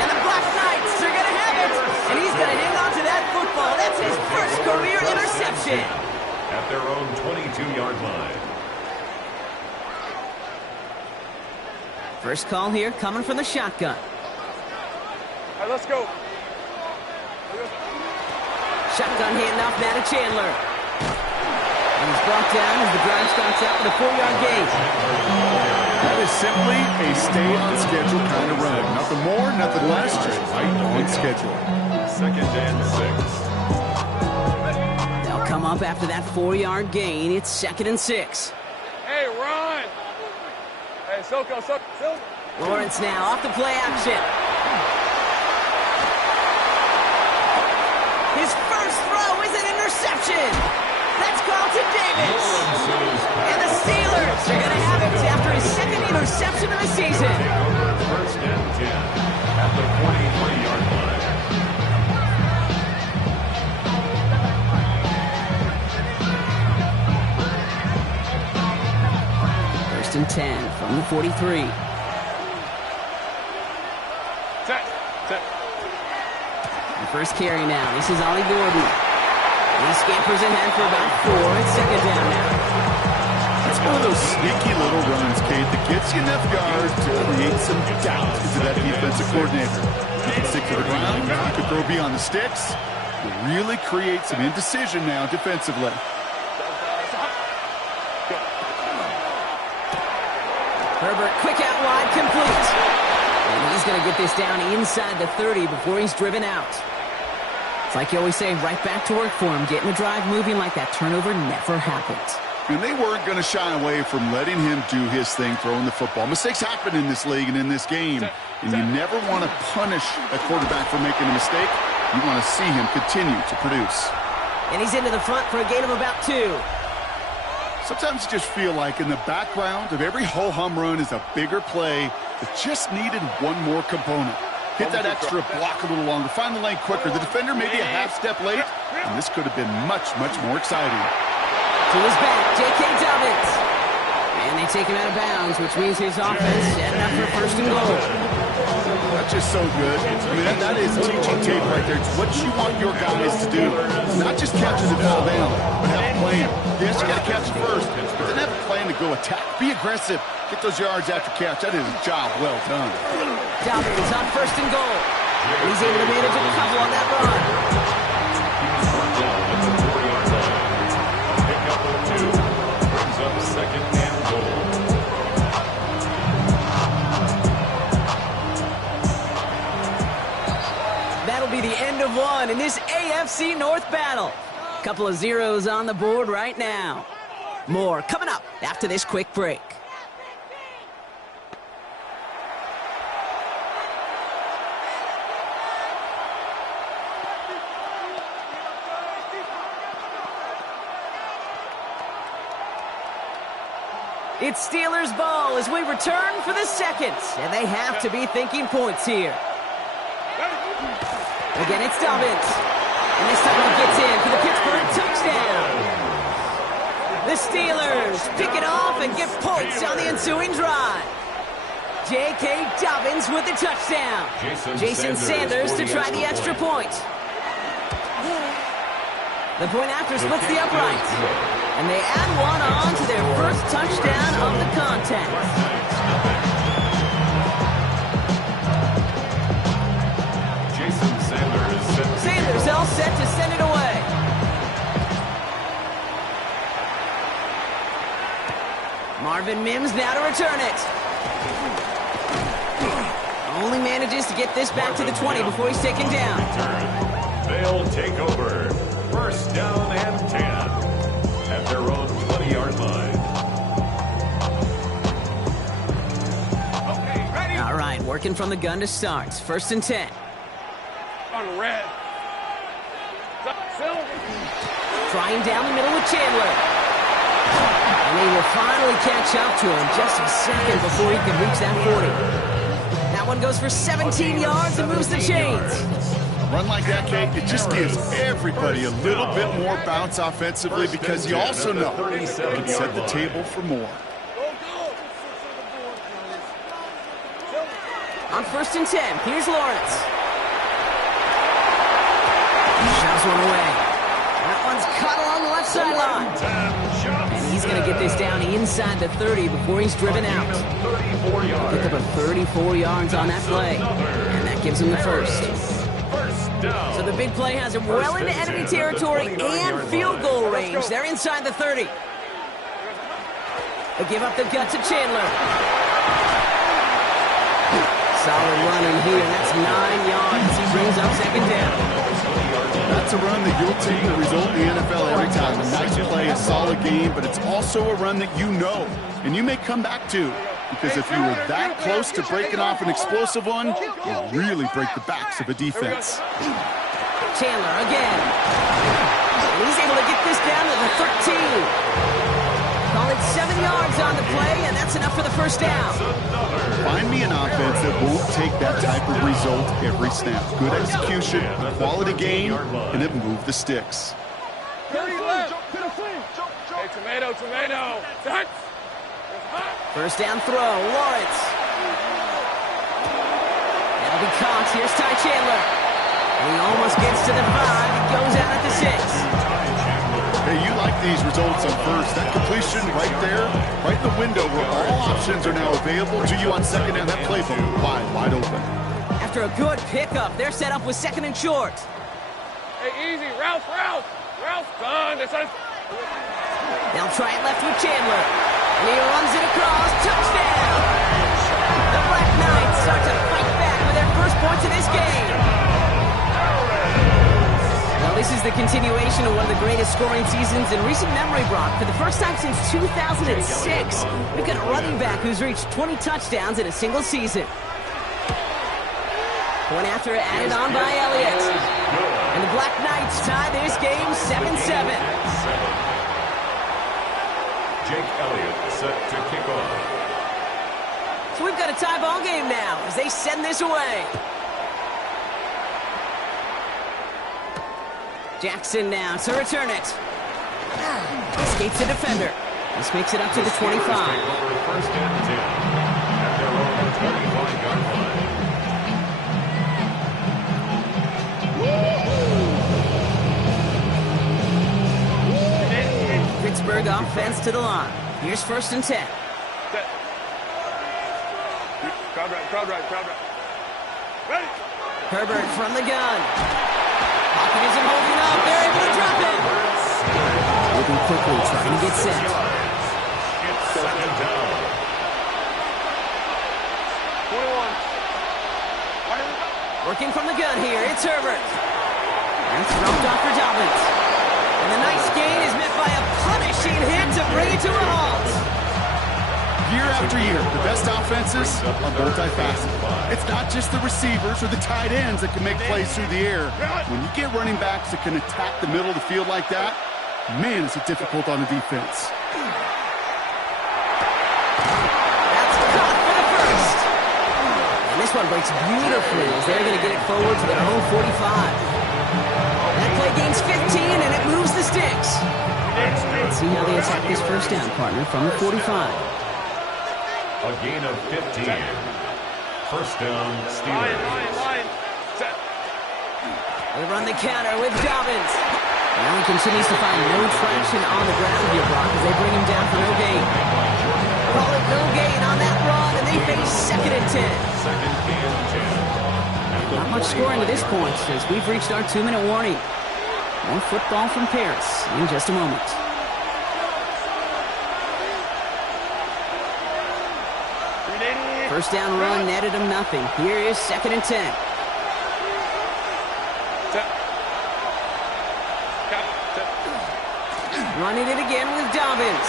And the Black Knights are going to have it. And he's going to hang on to that football. That's his first career interception. At their own 22-yard line. First call here coming from the shotgun. All right, let's go. Shotgun handoff now to Chandler. And he's brought down as the drive starts out with a 4-yard gain. That is simply a stay-on-schedule kind of run. Nothing more, nothing less, just right on schedule. 2nd and 6. They'll come up after that 4-yard gain. It's 2nd and 6. Hey, run. Hey, Silko. Lawrence now off the play action. His first throw is an interception. That's Carlton Davis. And the Steelers are going to have it after his second interception of the season. First and 10 at the 43-yard line. First and 10 from the 43. The first carry now. This is Ollie Gordon. He scampers ahead for about 4. It's second down now. It's one of those sneaky little runs, Kate, that gets you enough yards to create some doubt into that defensive coordinator. You can stick to the ground, you can throw beyond the sticks. You really create some indecision now defensively. Herbert, quick out wide, complete. And he's going to get this down inside the 30 before he's driven out. It's like you always say, right back to work for him, getting the drive moving like that turnover never happened. And they weren't going to shy away from letting him do his thing, throwing the football. Mistakes happen in this league and in this game, and you never want to punish a quarterback for making a mistake. You want to see him continue to produce. And he's into the front for a gain of about 2. Sometimes you just feel like in the background of every ho-hum run is a bigger play that just needed one more component. Hit that extra block a little longer, find the lane quicker. The defender maybe a half step late, and this could have been much, much more exciting. To his back, J.K. Dobbins. And they take him out of bounds, which means his offense setting up for first and goal. That's just so good. I mean, that is teaching tape right there. It's what you want your guys to do. Not just catching the ball down, but have a plan. Yes, you got to catch it first, but then have a plan to go attack. Be aggressive. Get those yards after catch. That is a job well done. Dobbins on first and goal. He's able to manage a couple on that run. Brings up second and goal. That'll be the end of one in this AFC North battle. Couple of zeros on the board right now. More coming up after this quick break. It's Steelers ball as we return for the second, and they have to be thinking points here. Again, it's Dobbins, and this time he gets in for the Pittsburgh touchdown. The Steelers pick it off and get points on the ensuing drive. J.K. Dobbins with the touchdown. Jason Sanders to try the extra point. The point after splits the uprights. And they add one on to their first touchdown of the contest. Jason Sanders. Sanders all set to send it away. Marvin Mims now to return it. Only manages to get this back to the 20 before he's taken down. They'll take over. First down and 10 at their own 20-yard line. Okay, ready? All right, working from the gun to start. First and 10. On red. Trying down the middle with Chandler. And he will finally catch up to him just a second before he can reach that 40. That one goes for 17 yards and moves the chains. Run like that, Kate, it just gives everybody a little bit more bounce offensively because you also know you can set the table for more. On first and 10, here's Lawrence. Shoves one away. That one's cut along the left sideline. And he's going to get this down inside the 30 before he's driven out. Pick up a 34 yards on that play. And that gives him the first. So the big play has him well into enemy territory and field goal range. They're inside the 30. They give up the gut to Chandler. Solid run in here. That's 9 yards. He brings up second down. That's a run that you'll take the result in the NFL every time. A nice play, a solid game, but it's also a run that you know, and you may come back to. Because if you were that close to breaking off an explosive one, you really break the backs of a defense. Chandler again. And he's able to get this down to the 13. Call it 7 yards on the play, and that's enough for the first down. Find me an offense that won't take that type of result every snap. Good execution, quality game, and it moved the sticks. Hey, tomato. Touch. First down throw, Lawrence. That'll be caught. Here's Ty Chandler. And he almost gets to the 5. He goes out at the 6. Hey, you like these results on first. That completion right there, right in the window where all options are now available to you on second down. That playbook wide open. After a good pickup, they're set up with 2nd and short. Hey, easy. Ralph. Done. They'll try it left with Chandler. And he runs it across. Touchdown! The Black Knights start to fight back with their first points of this game. Well, this is the continuation of one of the greatest scoring seasons in recent memory, Brock. For the first time since 2006, we've got a running back who's reached 20 touchdowns in a single season. Point after added on by Elliott. And the Black Knights tie this game 7-7. Jake Elliott set to kick off. So we've got a tie ball game now as they send this away. Jackson now to return it. Escapes the defender. This makes it up to the 25. First and 10 at their own 25-yard line. Pittsburgh offense to the line. Here's 1st and 10. Crowd right. Ready? Herbert from the gun. Pocket isn't holding up. They're able to drop it. Moving quickly, trying to get set. It's 2nd down. 21. Working from the gun here. It's Herbert. And it's dropped off for Dobbins. And the nice gain is met by a punishing hit to bring it to a halt. Year after year, the best offenses are multifaceted. It's not just the receivers or the tight ends that can make plays through the air. When you get running backs that can attack the middle of the field like that, man, is it difficult on the defense. That's caught for the first. And this one breaks beautifully as they're going to get it forward to their own 45. That play gains 15, and it moves the sticks. Let's see how they attack this first down, partner, from the 45. A gain of 15. First down, Steelers. Line. Set. They run the counter with Dobbins. Now he continues to find no traction on the ground here, Brock, as they bring him down for no gain. Call it no gain on that run, and they face 2nd and 10. 2nd and 10. Not much scoring to this point, as we've reached our 2-minute warning. More football from Paris in just a moment. First down run netted him nothing. Here is 2nd and 10. Set. Running it again with Dobbins.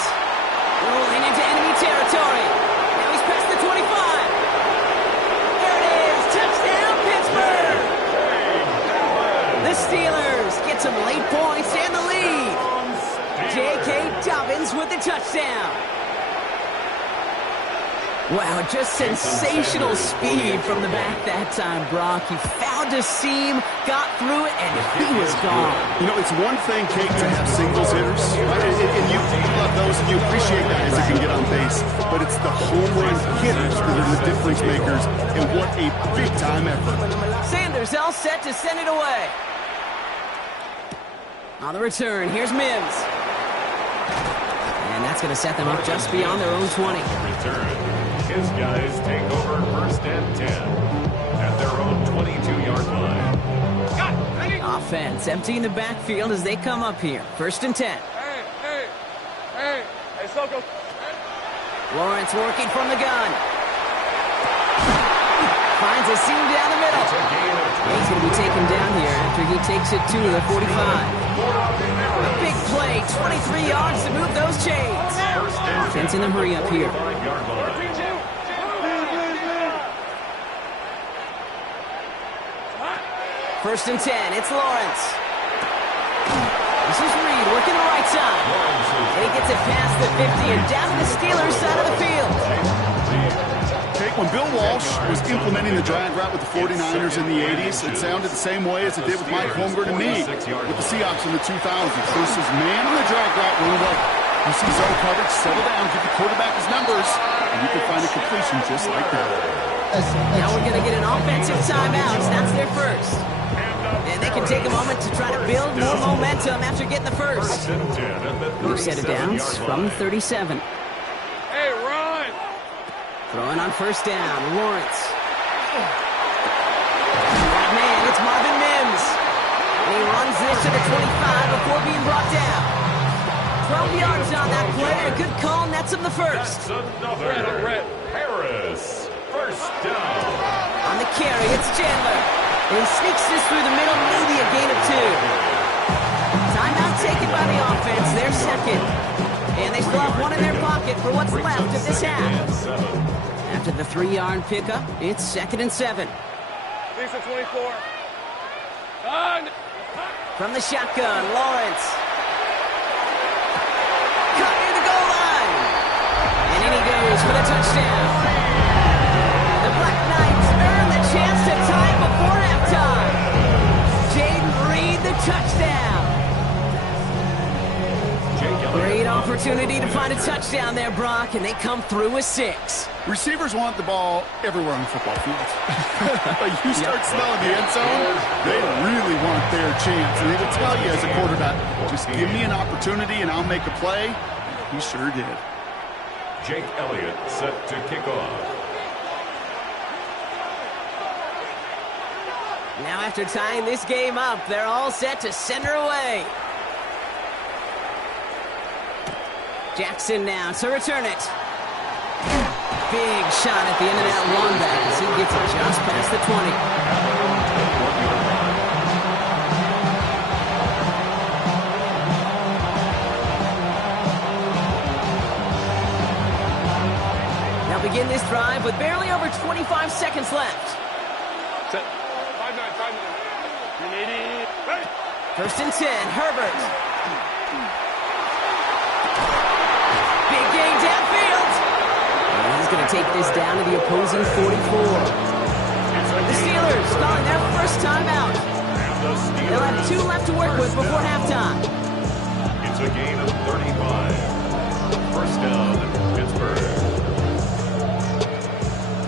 Rolling into enemy territory. Now he's past the 25. There it is. Touchdown, Pittsburgh. The Steelers get some late points and the lead. J.K. Dobbins with the touchdown. Wow, just sensational speed from the back that time, Brock. He found a seam, got through it, and he was gone. You know, it's one thing, Kate, to have singles hitters, right? And you love those, and you appreciate guys that can get on base. But it's the home run hitters that are the difference makers, and what a big-time effort. Sanders all set to send it away. On the return, here's Mims. And that's going to set them up just beyond their own 20. Return. His guys take over 1st and 10 at their own 22-yard line. Offense emptying the backfield as they come up here. 1st and 10. Hey, Soko. Lawrence working from the gun. Finds a seam down the middle. He's going to be taken down here after he takes it to the 45. A big play, 23 yards to move those chains. Offense in the hurry up here. First and 10. It's Lawrence. This is Reed working the right side. And he gets it past the 50 and down to the Steelers' side of the field. Okay, when Bill Walsh was implementing the drag route with the 49ers in the 80s, it sounded the same way as it did with Mike Holmgren and me with the Seahawks in the 2000s. This is man on the drag route, run away. You see zone coverage, settle down, give the quarterback his numbers, and you can find a completion just like that. Now we're going to get an offensive timeout. That's their first. And they can take a moment to try to build more momentum after getting the first. New set of downs from 37. Hey, run! Throwing on first down, Lawrence. Right man, it's Marvin Mims. And he runs this to the 25 before being brought down. 12 yards on that play. A good call, nets him the first. That's another Harris. First down. On the carry, it's Chandler. And he sneaks this through the middle, maybe a gain of 2. Timeout taken by the offense, their second. And they still have one in their pocket for what's left of this half. After the 3-yard pickup, it's 2nd and 7. Lisa 24. Done. From the shotgun, Lawrence. Cut near the goal line. And in he goes for the touchdown. The Black Knights earn the chance to tie it before halftime. Jaden Reed, the touchdown. Great opportunity to find a touchdown there, Brock, and they come through with 6. Receivers want the ball everywhere on the football field. But you start smelling the end zone, they really want their chance. And they will tell you as a quarterback, just give me an opportunity and I'll make a play. He sure did. Jake Elliott set to kick off. Now after tying this game up, they're all set to send her away. Jackson now to return it. Big shot at the end of that one back as he gets it just past the 20. Now begin this drive with barely over 25 seconds left. Set. 5-9. First and 10, Herbert. Big gain downfield. And he's going to take this down to the opposing 44. The Steelers calling their first timeout. They'll have 2 left to work with before halftime. It's a gain of 35. First down, Pittsburgh.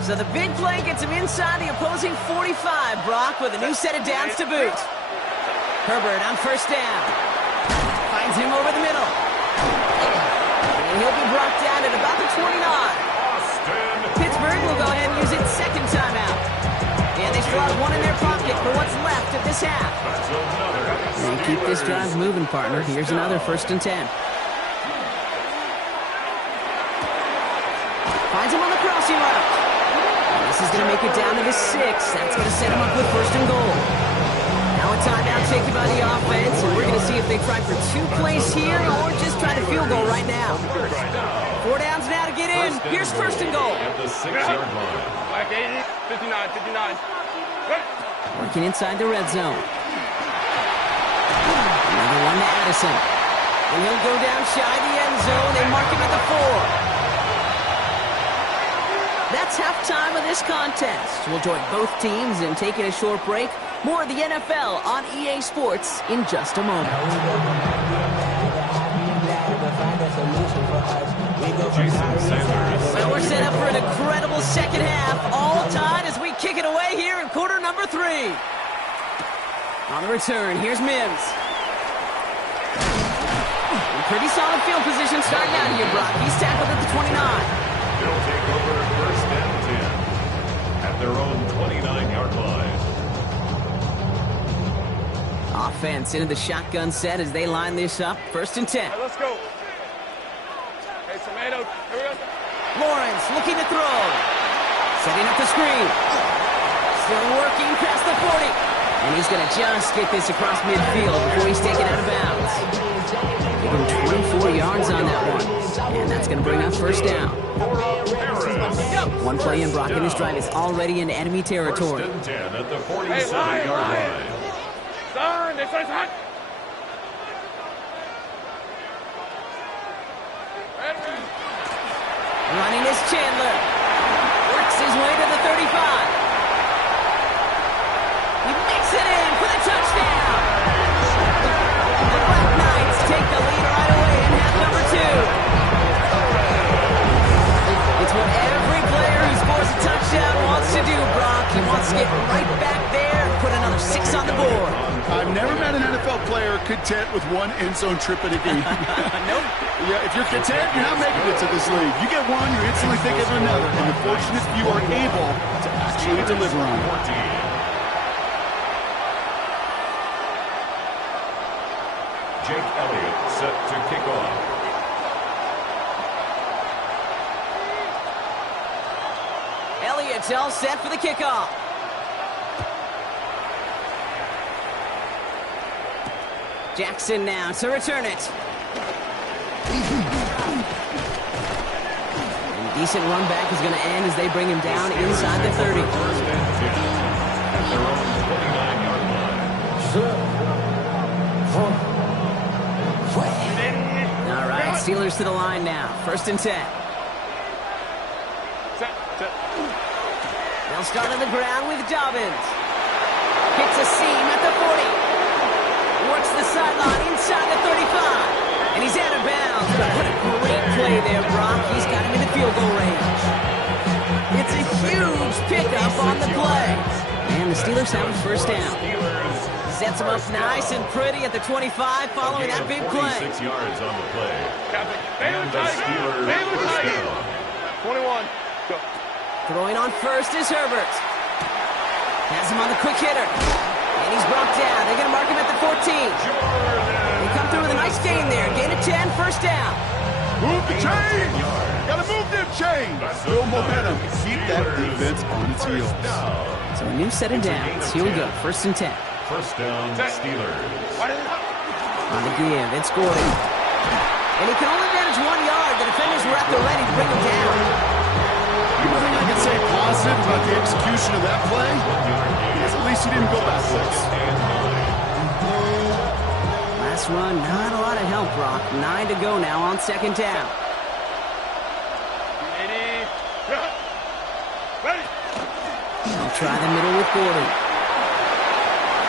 So the big play gets him inside the opposing 45, Brock, with a new set of downs to boot. Herbert on first down. Finds him over the middle. And he'll be brought down at about the 29. Pittsburgh will go ahead and use its second timeout. And they still have one in their pocket for what's left of this half. And keep this drive moving, partner. Here's another first and 10. Finds him on the crossing route. And this is going to make it down to the 6. That's going to set him up with first and goal. Now a timeout taken by the offense, and we're going to see if they try for 2 plays here or just try to field goal right now. 4 downs now to get in. Here's first and goal. At the 6-yard line. Black 80, 59. Working inside the red zone. Another one to Addison. And he'll go down shy the end zone. They mark him at the 4. That's halftime of this contest. We'll join both teams in taking a short break. More of the NFL on EA Sports in just a moment. Well, we're set up for an incredible second half. All tied as we kick it away here in quarter number 3. On the return, here's Mims. In pretty solid field position starting out here, Brock. He's tackled at the 29. They'll take over first and 10 at their own 29-yard line. Offense into the shotgun set as they line this up. First and 10. All right, let's go. Hey, tomato. Here we go. Lawrence looking to throw. Setting up the screen. Still working past the 40. And he's going to just get this across midfield before he's taken out of bounds. Give him 24 yards on that one. And that's going to bring up first down. One play in, Brock, in this drive is already in enemy territory. First and 10 at the 47-yard line. Running is Chandler. Works his way to the 35. He makes it in for the touchdown. The Black Knights take the lead right away in half number 2. It's what every player who scores a touchdown wants to do, Brock. He wants to get right back there and put another 6 on the board. I've never met an NFL player content with one end zone trip in a game. Nope. Yeah, if you're content, you're not making it to this league. You get one, you instantly think of another. And the fortunate few are able to actually deliver on it. Jake Elliott set to kick off. Elliott's all set for the kickoff. Jackson now to return it. A decent run back is going to end as they bring him down inside the 30. First and 10 at their own 29-yard line. All right, Steelers to the line now. First and 10. They'll start on the ground with Dobbins. Hits a seam at the 40. Works the sideline inside the 35. And he's out of bounds. But what a great play there, Brock. He's got him in the field goal range. It's a huge pickup on the play. And the Steelers have a first down. Sets him up nice and pretty at the 25 following that big play. 46 yards on the play. And the Steelers first down. 21. Go. Throwing on first is Herbert. Has him on the quick hitter. And he's brought down. They're going to mark him at the 14. They come through with a nice gain there. Gain of 10, first down. Move the chain! Gotta move them chains! Build momentum. Keep that defense on its heels. So a new set of downs. Here we go. First and 10. First down, Steelers. On the give, it's Gordon. And he can only manage 1 yard. The defenders were at the ready to bring him down. The only thing I can say positive about the execution of that play is at least he didn't go backwards. Last run, not a lot of help, Brock. 9 to go now on second down. They'll try the middle with Gordon.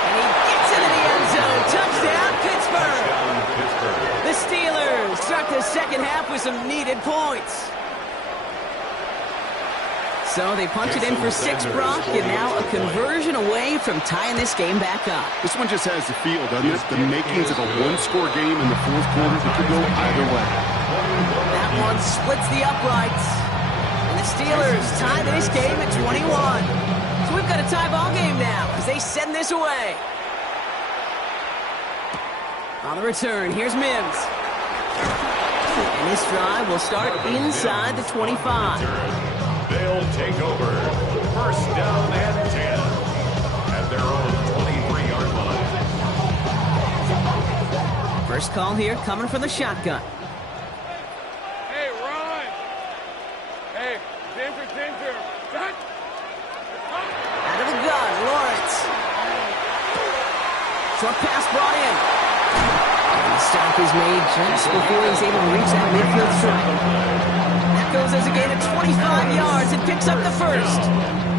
And he gets into the end zone. Touchdown, Pittsburgh. The Steelers start the second half with some needed points. So they punch it in for 6, Brock, and now a conversion away from tying this game back up. This one just has the feel, doesn't it? The makings of a one-score game in the fourth quarter that could go either way. That one splits the uprights. And the Steelers tie this game at 21. So we've got a tie ball game now as they send this away. On the return, here's Mims. And this drive will start inside the 25. They'll take over. First down and 10 at their own 23-yard line. First call here coming from the shotgun. Hey, run. Hey, danger. Cut. Out of the gun, Lawrence. Short pass brought in. And the stop is made just before he's able to reach that midfield strike. Goes as a gain of 25 yards and picks up the first.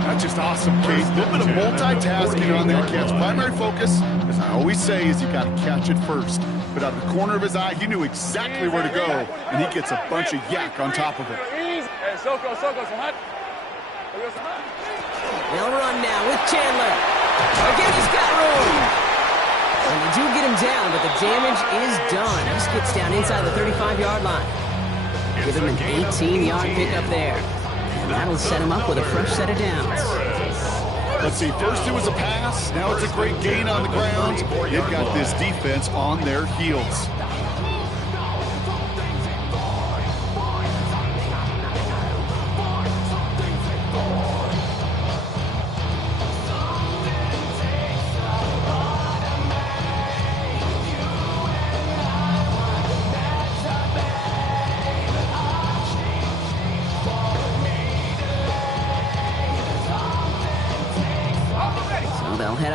That's just awesome, Kate. A little bit of multitasking on that catch. Primary focus, as I always say, is you got to catch it first. But out of the corner of his eye, he knew exactly where to go, and he gets a bunch of yak on top of it. Hey, Soko, hot. They'll run now with Chandler. Again, he's got room. And they do get him down, but the damage is done. He just gets down inside the 35-yard line. Give him an 18-yard pickup there. And that'll set him up with a fresh set of downs. Let's see, first it was a pass, now it's a great gain on the ground. They've got this defense on their heels.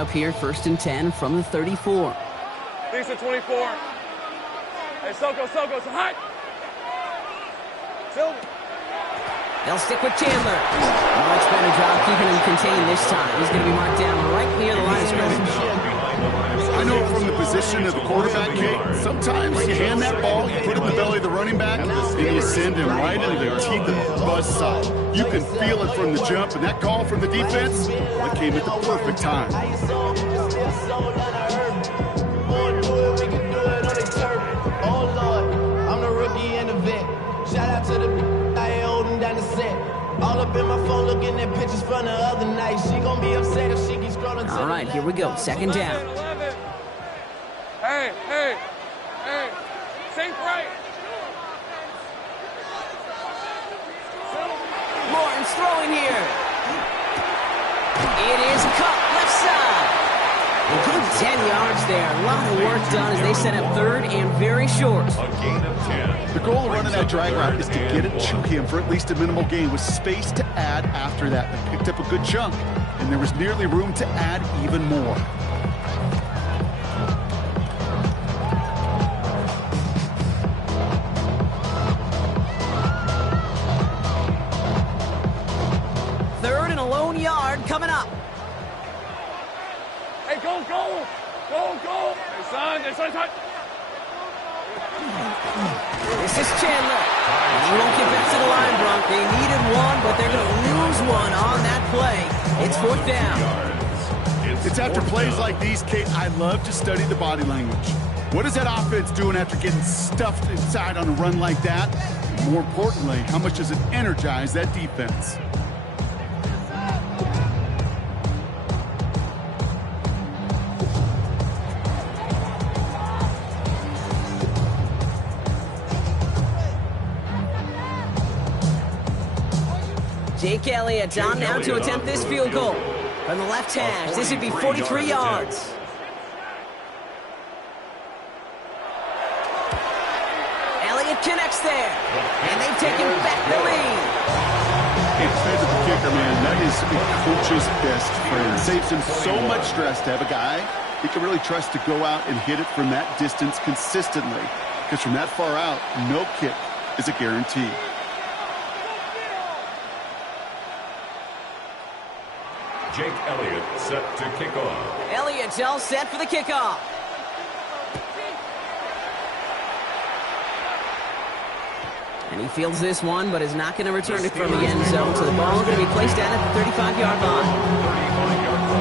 up here, 1st and 10 from the 34. Lisa 24. Hey, Soko, so hot. Silver. They'll stick with Chandler. Much better job keeping him contained this time. He's going to be marked down right near the line of scrimmage. I know from the position of the quarterback, Kate, sometimes you hand that ball, you put it in the belly of the running back, and you send him right into the teeth of the buzzsaw. You can feel it from the jump, and that call from the defense, it came at the perfect time. I'm the rookie and the vet. Shout out to the I ain't holding down the set. All up in my phone looking at pictures from the other night. She gon' be upset if she keeps scrolling. All right, here we go. 2nd down. 11. Hey. Safe right. Lawrence throwing here. It is caught left side. A good 10 yards there. A lot of work done as they set up 3rd and very short. A gain of 10. The goal of running that drag route is to get it to him for at least a minimal gain with space to add after that. They picked up a good chunk, and there was nearly room to add even more. Third and a lone yard coming up. Hey, go. Hey, son. This is Chandler. He won't get back to the line, Bronk. They needed one, but they're going to lose one on that play. It's 4th down. It's after plays like these, Kate, I love to study the body language. What is that offense doing after getting stuffed inside on a run like that? More importantly, how much does it energize that defense? Jake Elliott on now to attempt this field goal. From the left hash, this would be 43 yards. Elliott connects there, and they've taken back the lead. It's fed to the kicker, man. That is a coach's best friend. Saves him so much stress to have a guy he can really trust to go out and hit it from that distance consistently. Because from that far out, no kick is a guarantee. Jake Elliott set to kick off. Elliott's all set for the kickoff. And he fields this one, but is not going to return it from the end zone. So the ball is going to be placed down at the 35-yard line. 35-yard line.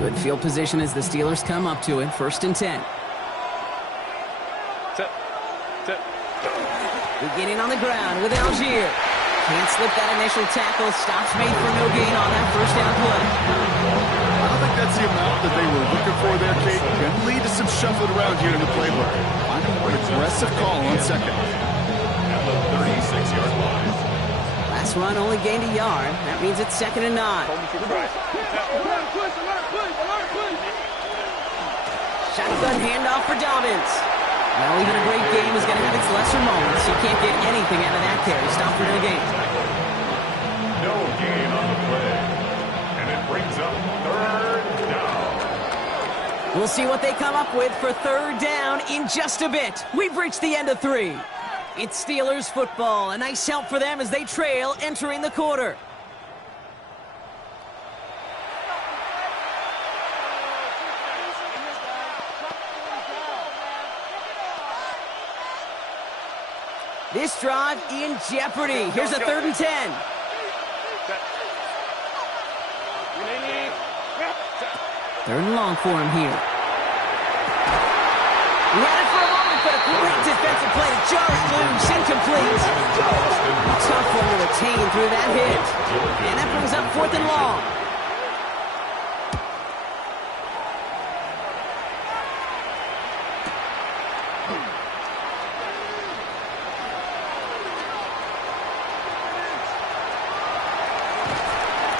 Good field position as the Steelers come up to it. 1st and 10. Beginning on the ground with Algier. Can't slip that initial tackle. Stops made for no gain on that 1st down play. I don't think that's the amount that they were looking for there, Kate. Can lead to some shuffling around here in the playbook. Find a more aggressive call on 2nd. At the 36-yard line. Last run only gained a yard. That means it's 2nd and 9. Shotgun handoff for Dobbins. Well, even a great game is going to have its lesser moments. You can't get anything out of that carry. Stop for no gain. No gain on the play. And it brings up 3rd down. We'll see what they come up with for 3rd down in just a bit. We've reached the end of 3. It's Steelers football. A nice help for them as they trail entering the quarter. This drive in jeopardy. Here's a 3rd and 10. 3rd and long for him here. He had it for a moment, but a great defensive play to jar it loose, incomplete. Tough one to retain through that hit. And that brings up 4th and long.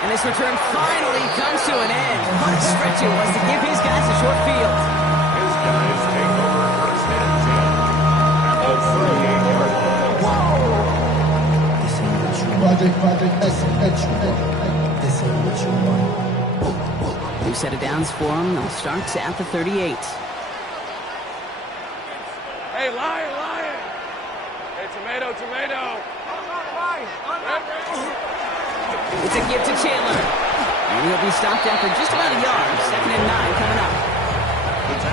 And this return finally comes to an end. What a stretch it was to give his guys a short field. His guys take over first and 10 at the 38-yard line. This ain't what you want. This ain't what you want. New set of downs for him. They'll start at the 38. Hey, lion, lion. Hey, tomato, tomato. It's a give to Chandler. And he'll be stopped after just about a yard. 2nd and 9 coming up.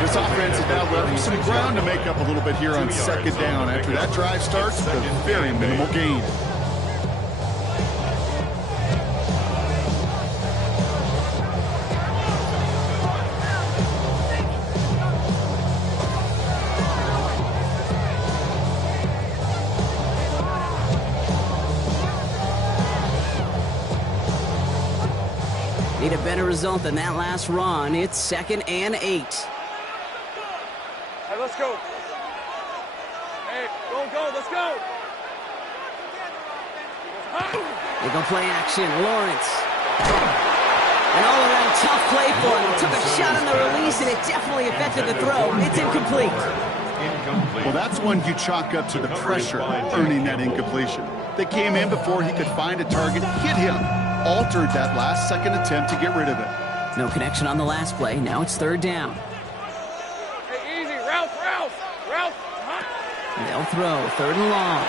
This offense is now left some ground to make up a little bit here on 2nd down. After that drive starts with a very minimal gain. Need a better result than that last run. It's 2nd and 8. Hey, let's go. Hey, go, let's go. They go play action. Lawrence. An all-around tough play for him. Took a shot on the release, and it definitely affected the throw. It's incomplete. Well, that's one you chalk up to the pressure earning that incompletion. They came in before he could find a target, hit him, altered that last second attempt to get rid of it. No connection on the last play. Now it's 3rd down. Hey, easy, Ralph. They'll throw 3rd and long.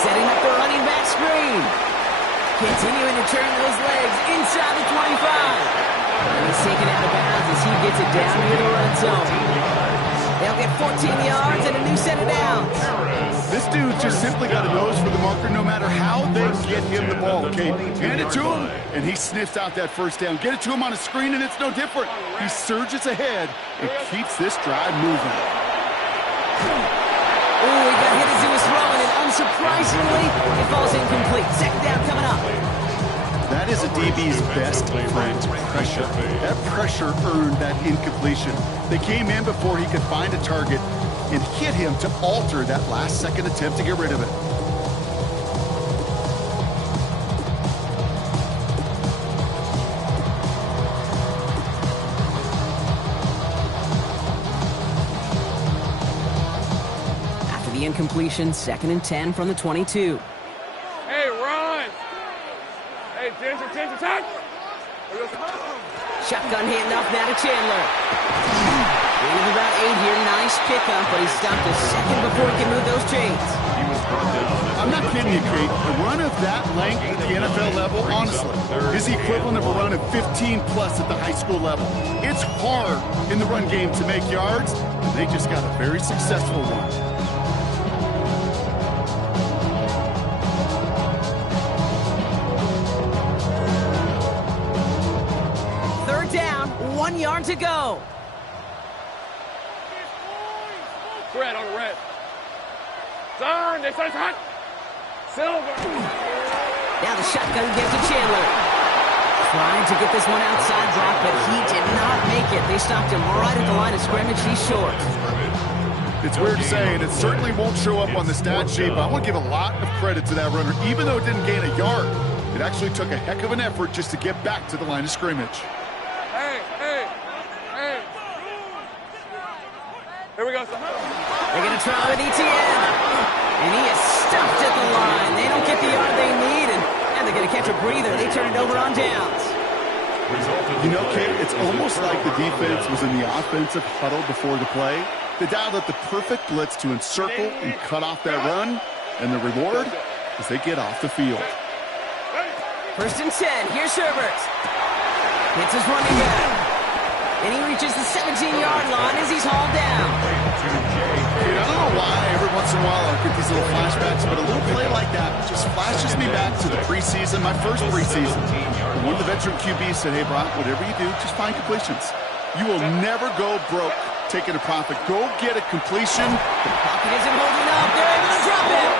Setting up the running back screen. Continuing to turn those legs inside the 25. And he's taken out of bounds as he gets it down near the red zone. They'll get 14 yards and a new set of downs. This dude just simply got a nose for the marker no matter how they get him the ball, okay? Hand it to him, and he sniffs out that 1st down. Get it to him on a screen, and it's no different. He surges ahead and keeps this drive moving. Oh, he got hit as he was throwing, and unsurprisingly, it falls incomplete. 2nd down coming up. That is a DB's best friend, pressure. That pressure earned that incompletion. They came in before he could find a target and hit him to alter that last second attempt to get rid of it. After the incompletion, 2nd and 10 from the 22. Hey, run. Hey, Ginger, touch. Shotgun handoff now to Chandler. Gain of about 8 here. Nice pickup, but he stopped a second before he can move those chains. I'm not kidding you, Kate. A run of that length at the NFL level, honestly, is the equivalent of a run of 15-plus at the high school level. It's hard in the run game to make yards, and they just got a very successful one. Third down, 1 yard to go. Red on the red. Turn, they say hot. Silver. Now the shotgun gives to Chandler. Trying to get this one outside drop, but he did not make it. They stopped him right at the line of scrimmage. He's short. It's weird to say, and it certainly won't show up on the stat sheet, but I want to give a lot of credit to that runner. Even though it didn't gain a yard, it actually took a heck of an effort just to get back to the line of scrimmage. Hey. Here we go. They're going to try with ETN. And he is stuffed at the line. They don't get the yard they need, and they're going to catch a breather. They turn it over on downs. You know, Kate, it's almost like the defense was in the offensive huddle before the play. They dialed up the perfect blitz to encircle and cut off that run, and the reward is they get off the field. 1st and 10. Here's Herbert. Hits his running back. And he reaches the 17-yard line as he's hauled down. Dude, I don't know why every once in a while I get these little flashbacks, but a little play like that just flashes me back to the preseason, my first preseason. One of the veteran QBs said, hey, Brock, whatever you do, just find completions. You will never go broke taking a profit. Go get a completion. The pocket isn't holding up. They're able to drop it.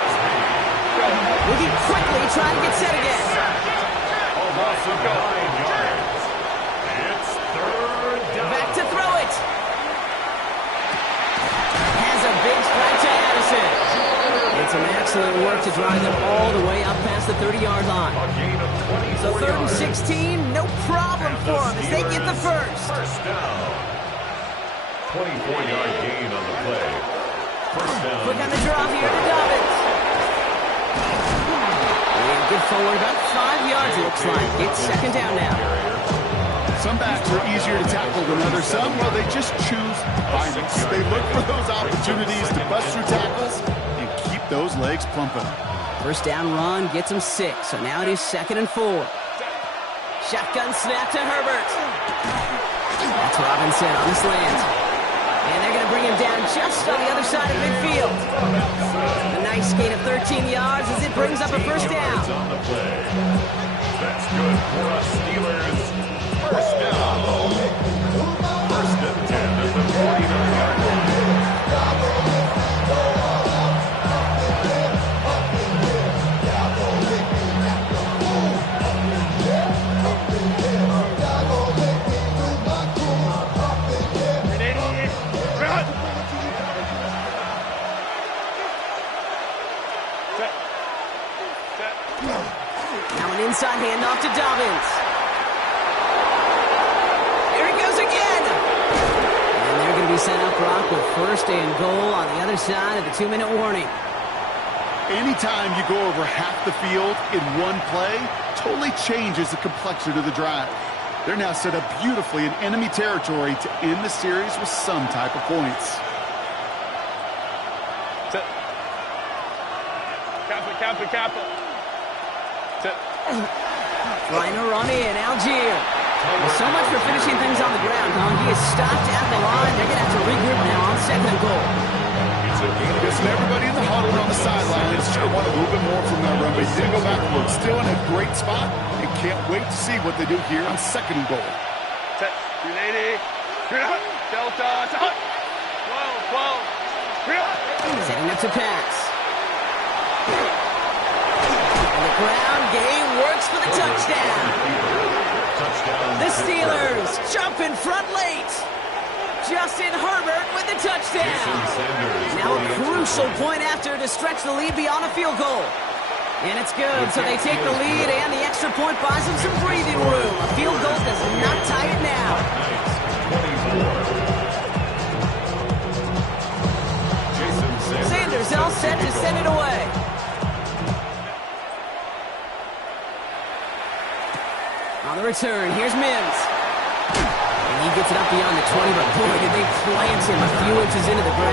Looking quickly, trying to get set again. Back to throw it. Has a some excellent work to drive them all the way up past the 30-yard line. A gain of 24 So 3rd and yards. 16, no problem for them as they get the first. First down. 24-yard gain on the play. First down. Quick on the draw here to Dobbins. And get forward about 5 yards, it looks like. It's 2nd down now. Some backs are easier to tackle than others. Some, well, they just choose violence. They look for those opportunities to bust through tackles and keep those legs pumping. First down run gets him 6, so now it is 2nd and 4. Shotgun snap to Herbert. That's Robinson on the slant. And they're going to bring him down just on the other side of midfield. A nice gain of 13 yards as it brings up a first down. On the play. That's good for us Steelers. First down. First and 10 at the 49-yard line. Now an inside handoff to Dobbins. Here he goes again. And they're going to be set up, Brock, with 1st and goal on the other side of the 2-minute warning. Anytime you go over half the field in one play, totally changes the complexion of the drive. They're now set up beautifully in enemy territory to end the series with some type of points. Kappa. Reiner on in, Algier. Well, so much for finishing things on the ground, huh? He is stopped at the line. They're going to have to regroup now on 2nd and goal. Listen, everybody in the huddle on the sidelines sure want a little bit more from that run, but he didn't go backwards. Still in a great spot and can't wait to see what they do here on 2nd and goal. Set. 380. Delta. 12. Setting up to pass. And the ground game works for the touchdown. The Steelers jump in front late. Justin Herbert with the touchdown. Now a crucial point after to stretch the lead beyond a field goal. And it's good, so they take the lead, and the extra point buys them some breathing room. A field goal does not tie it now. Sanders all set to send it away. On the return, here's Mims. And he gets it up beyond the 20, but boy, did they plant him a few inches into the ground.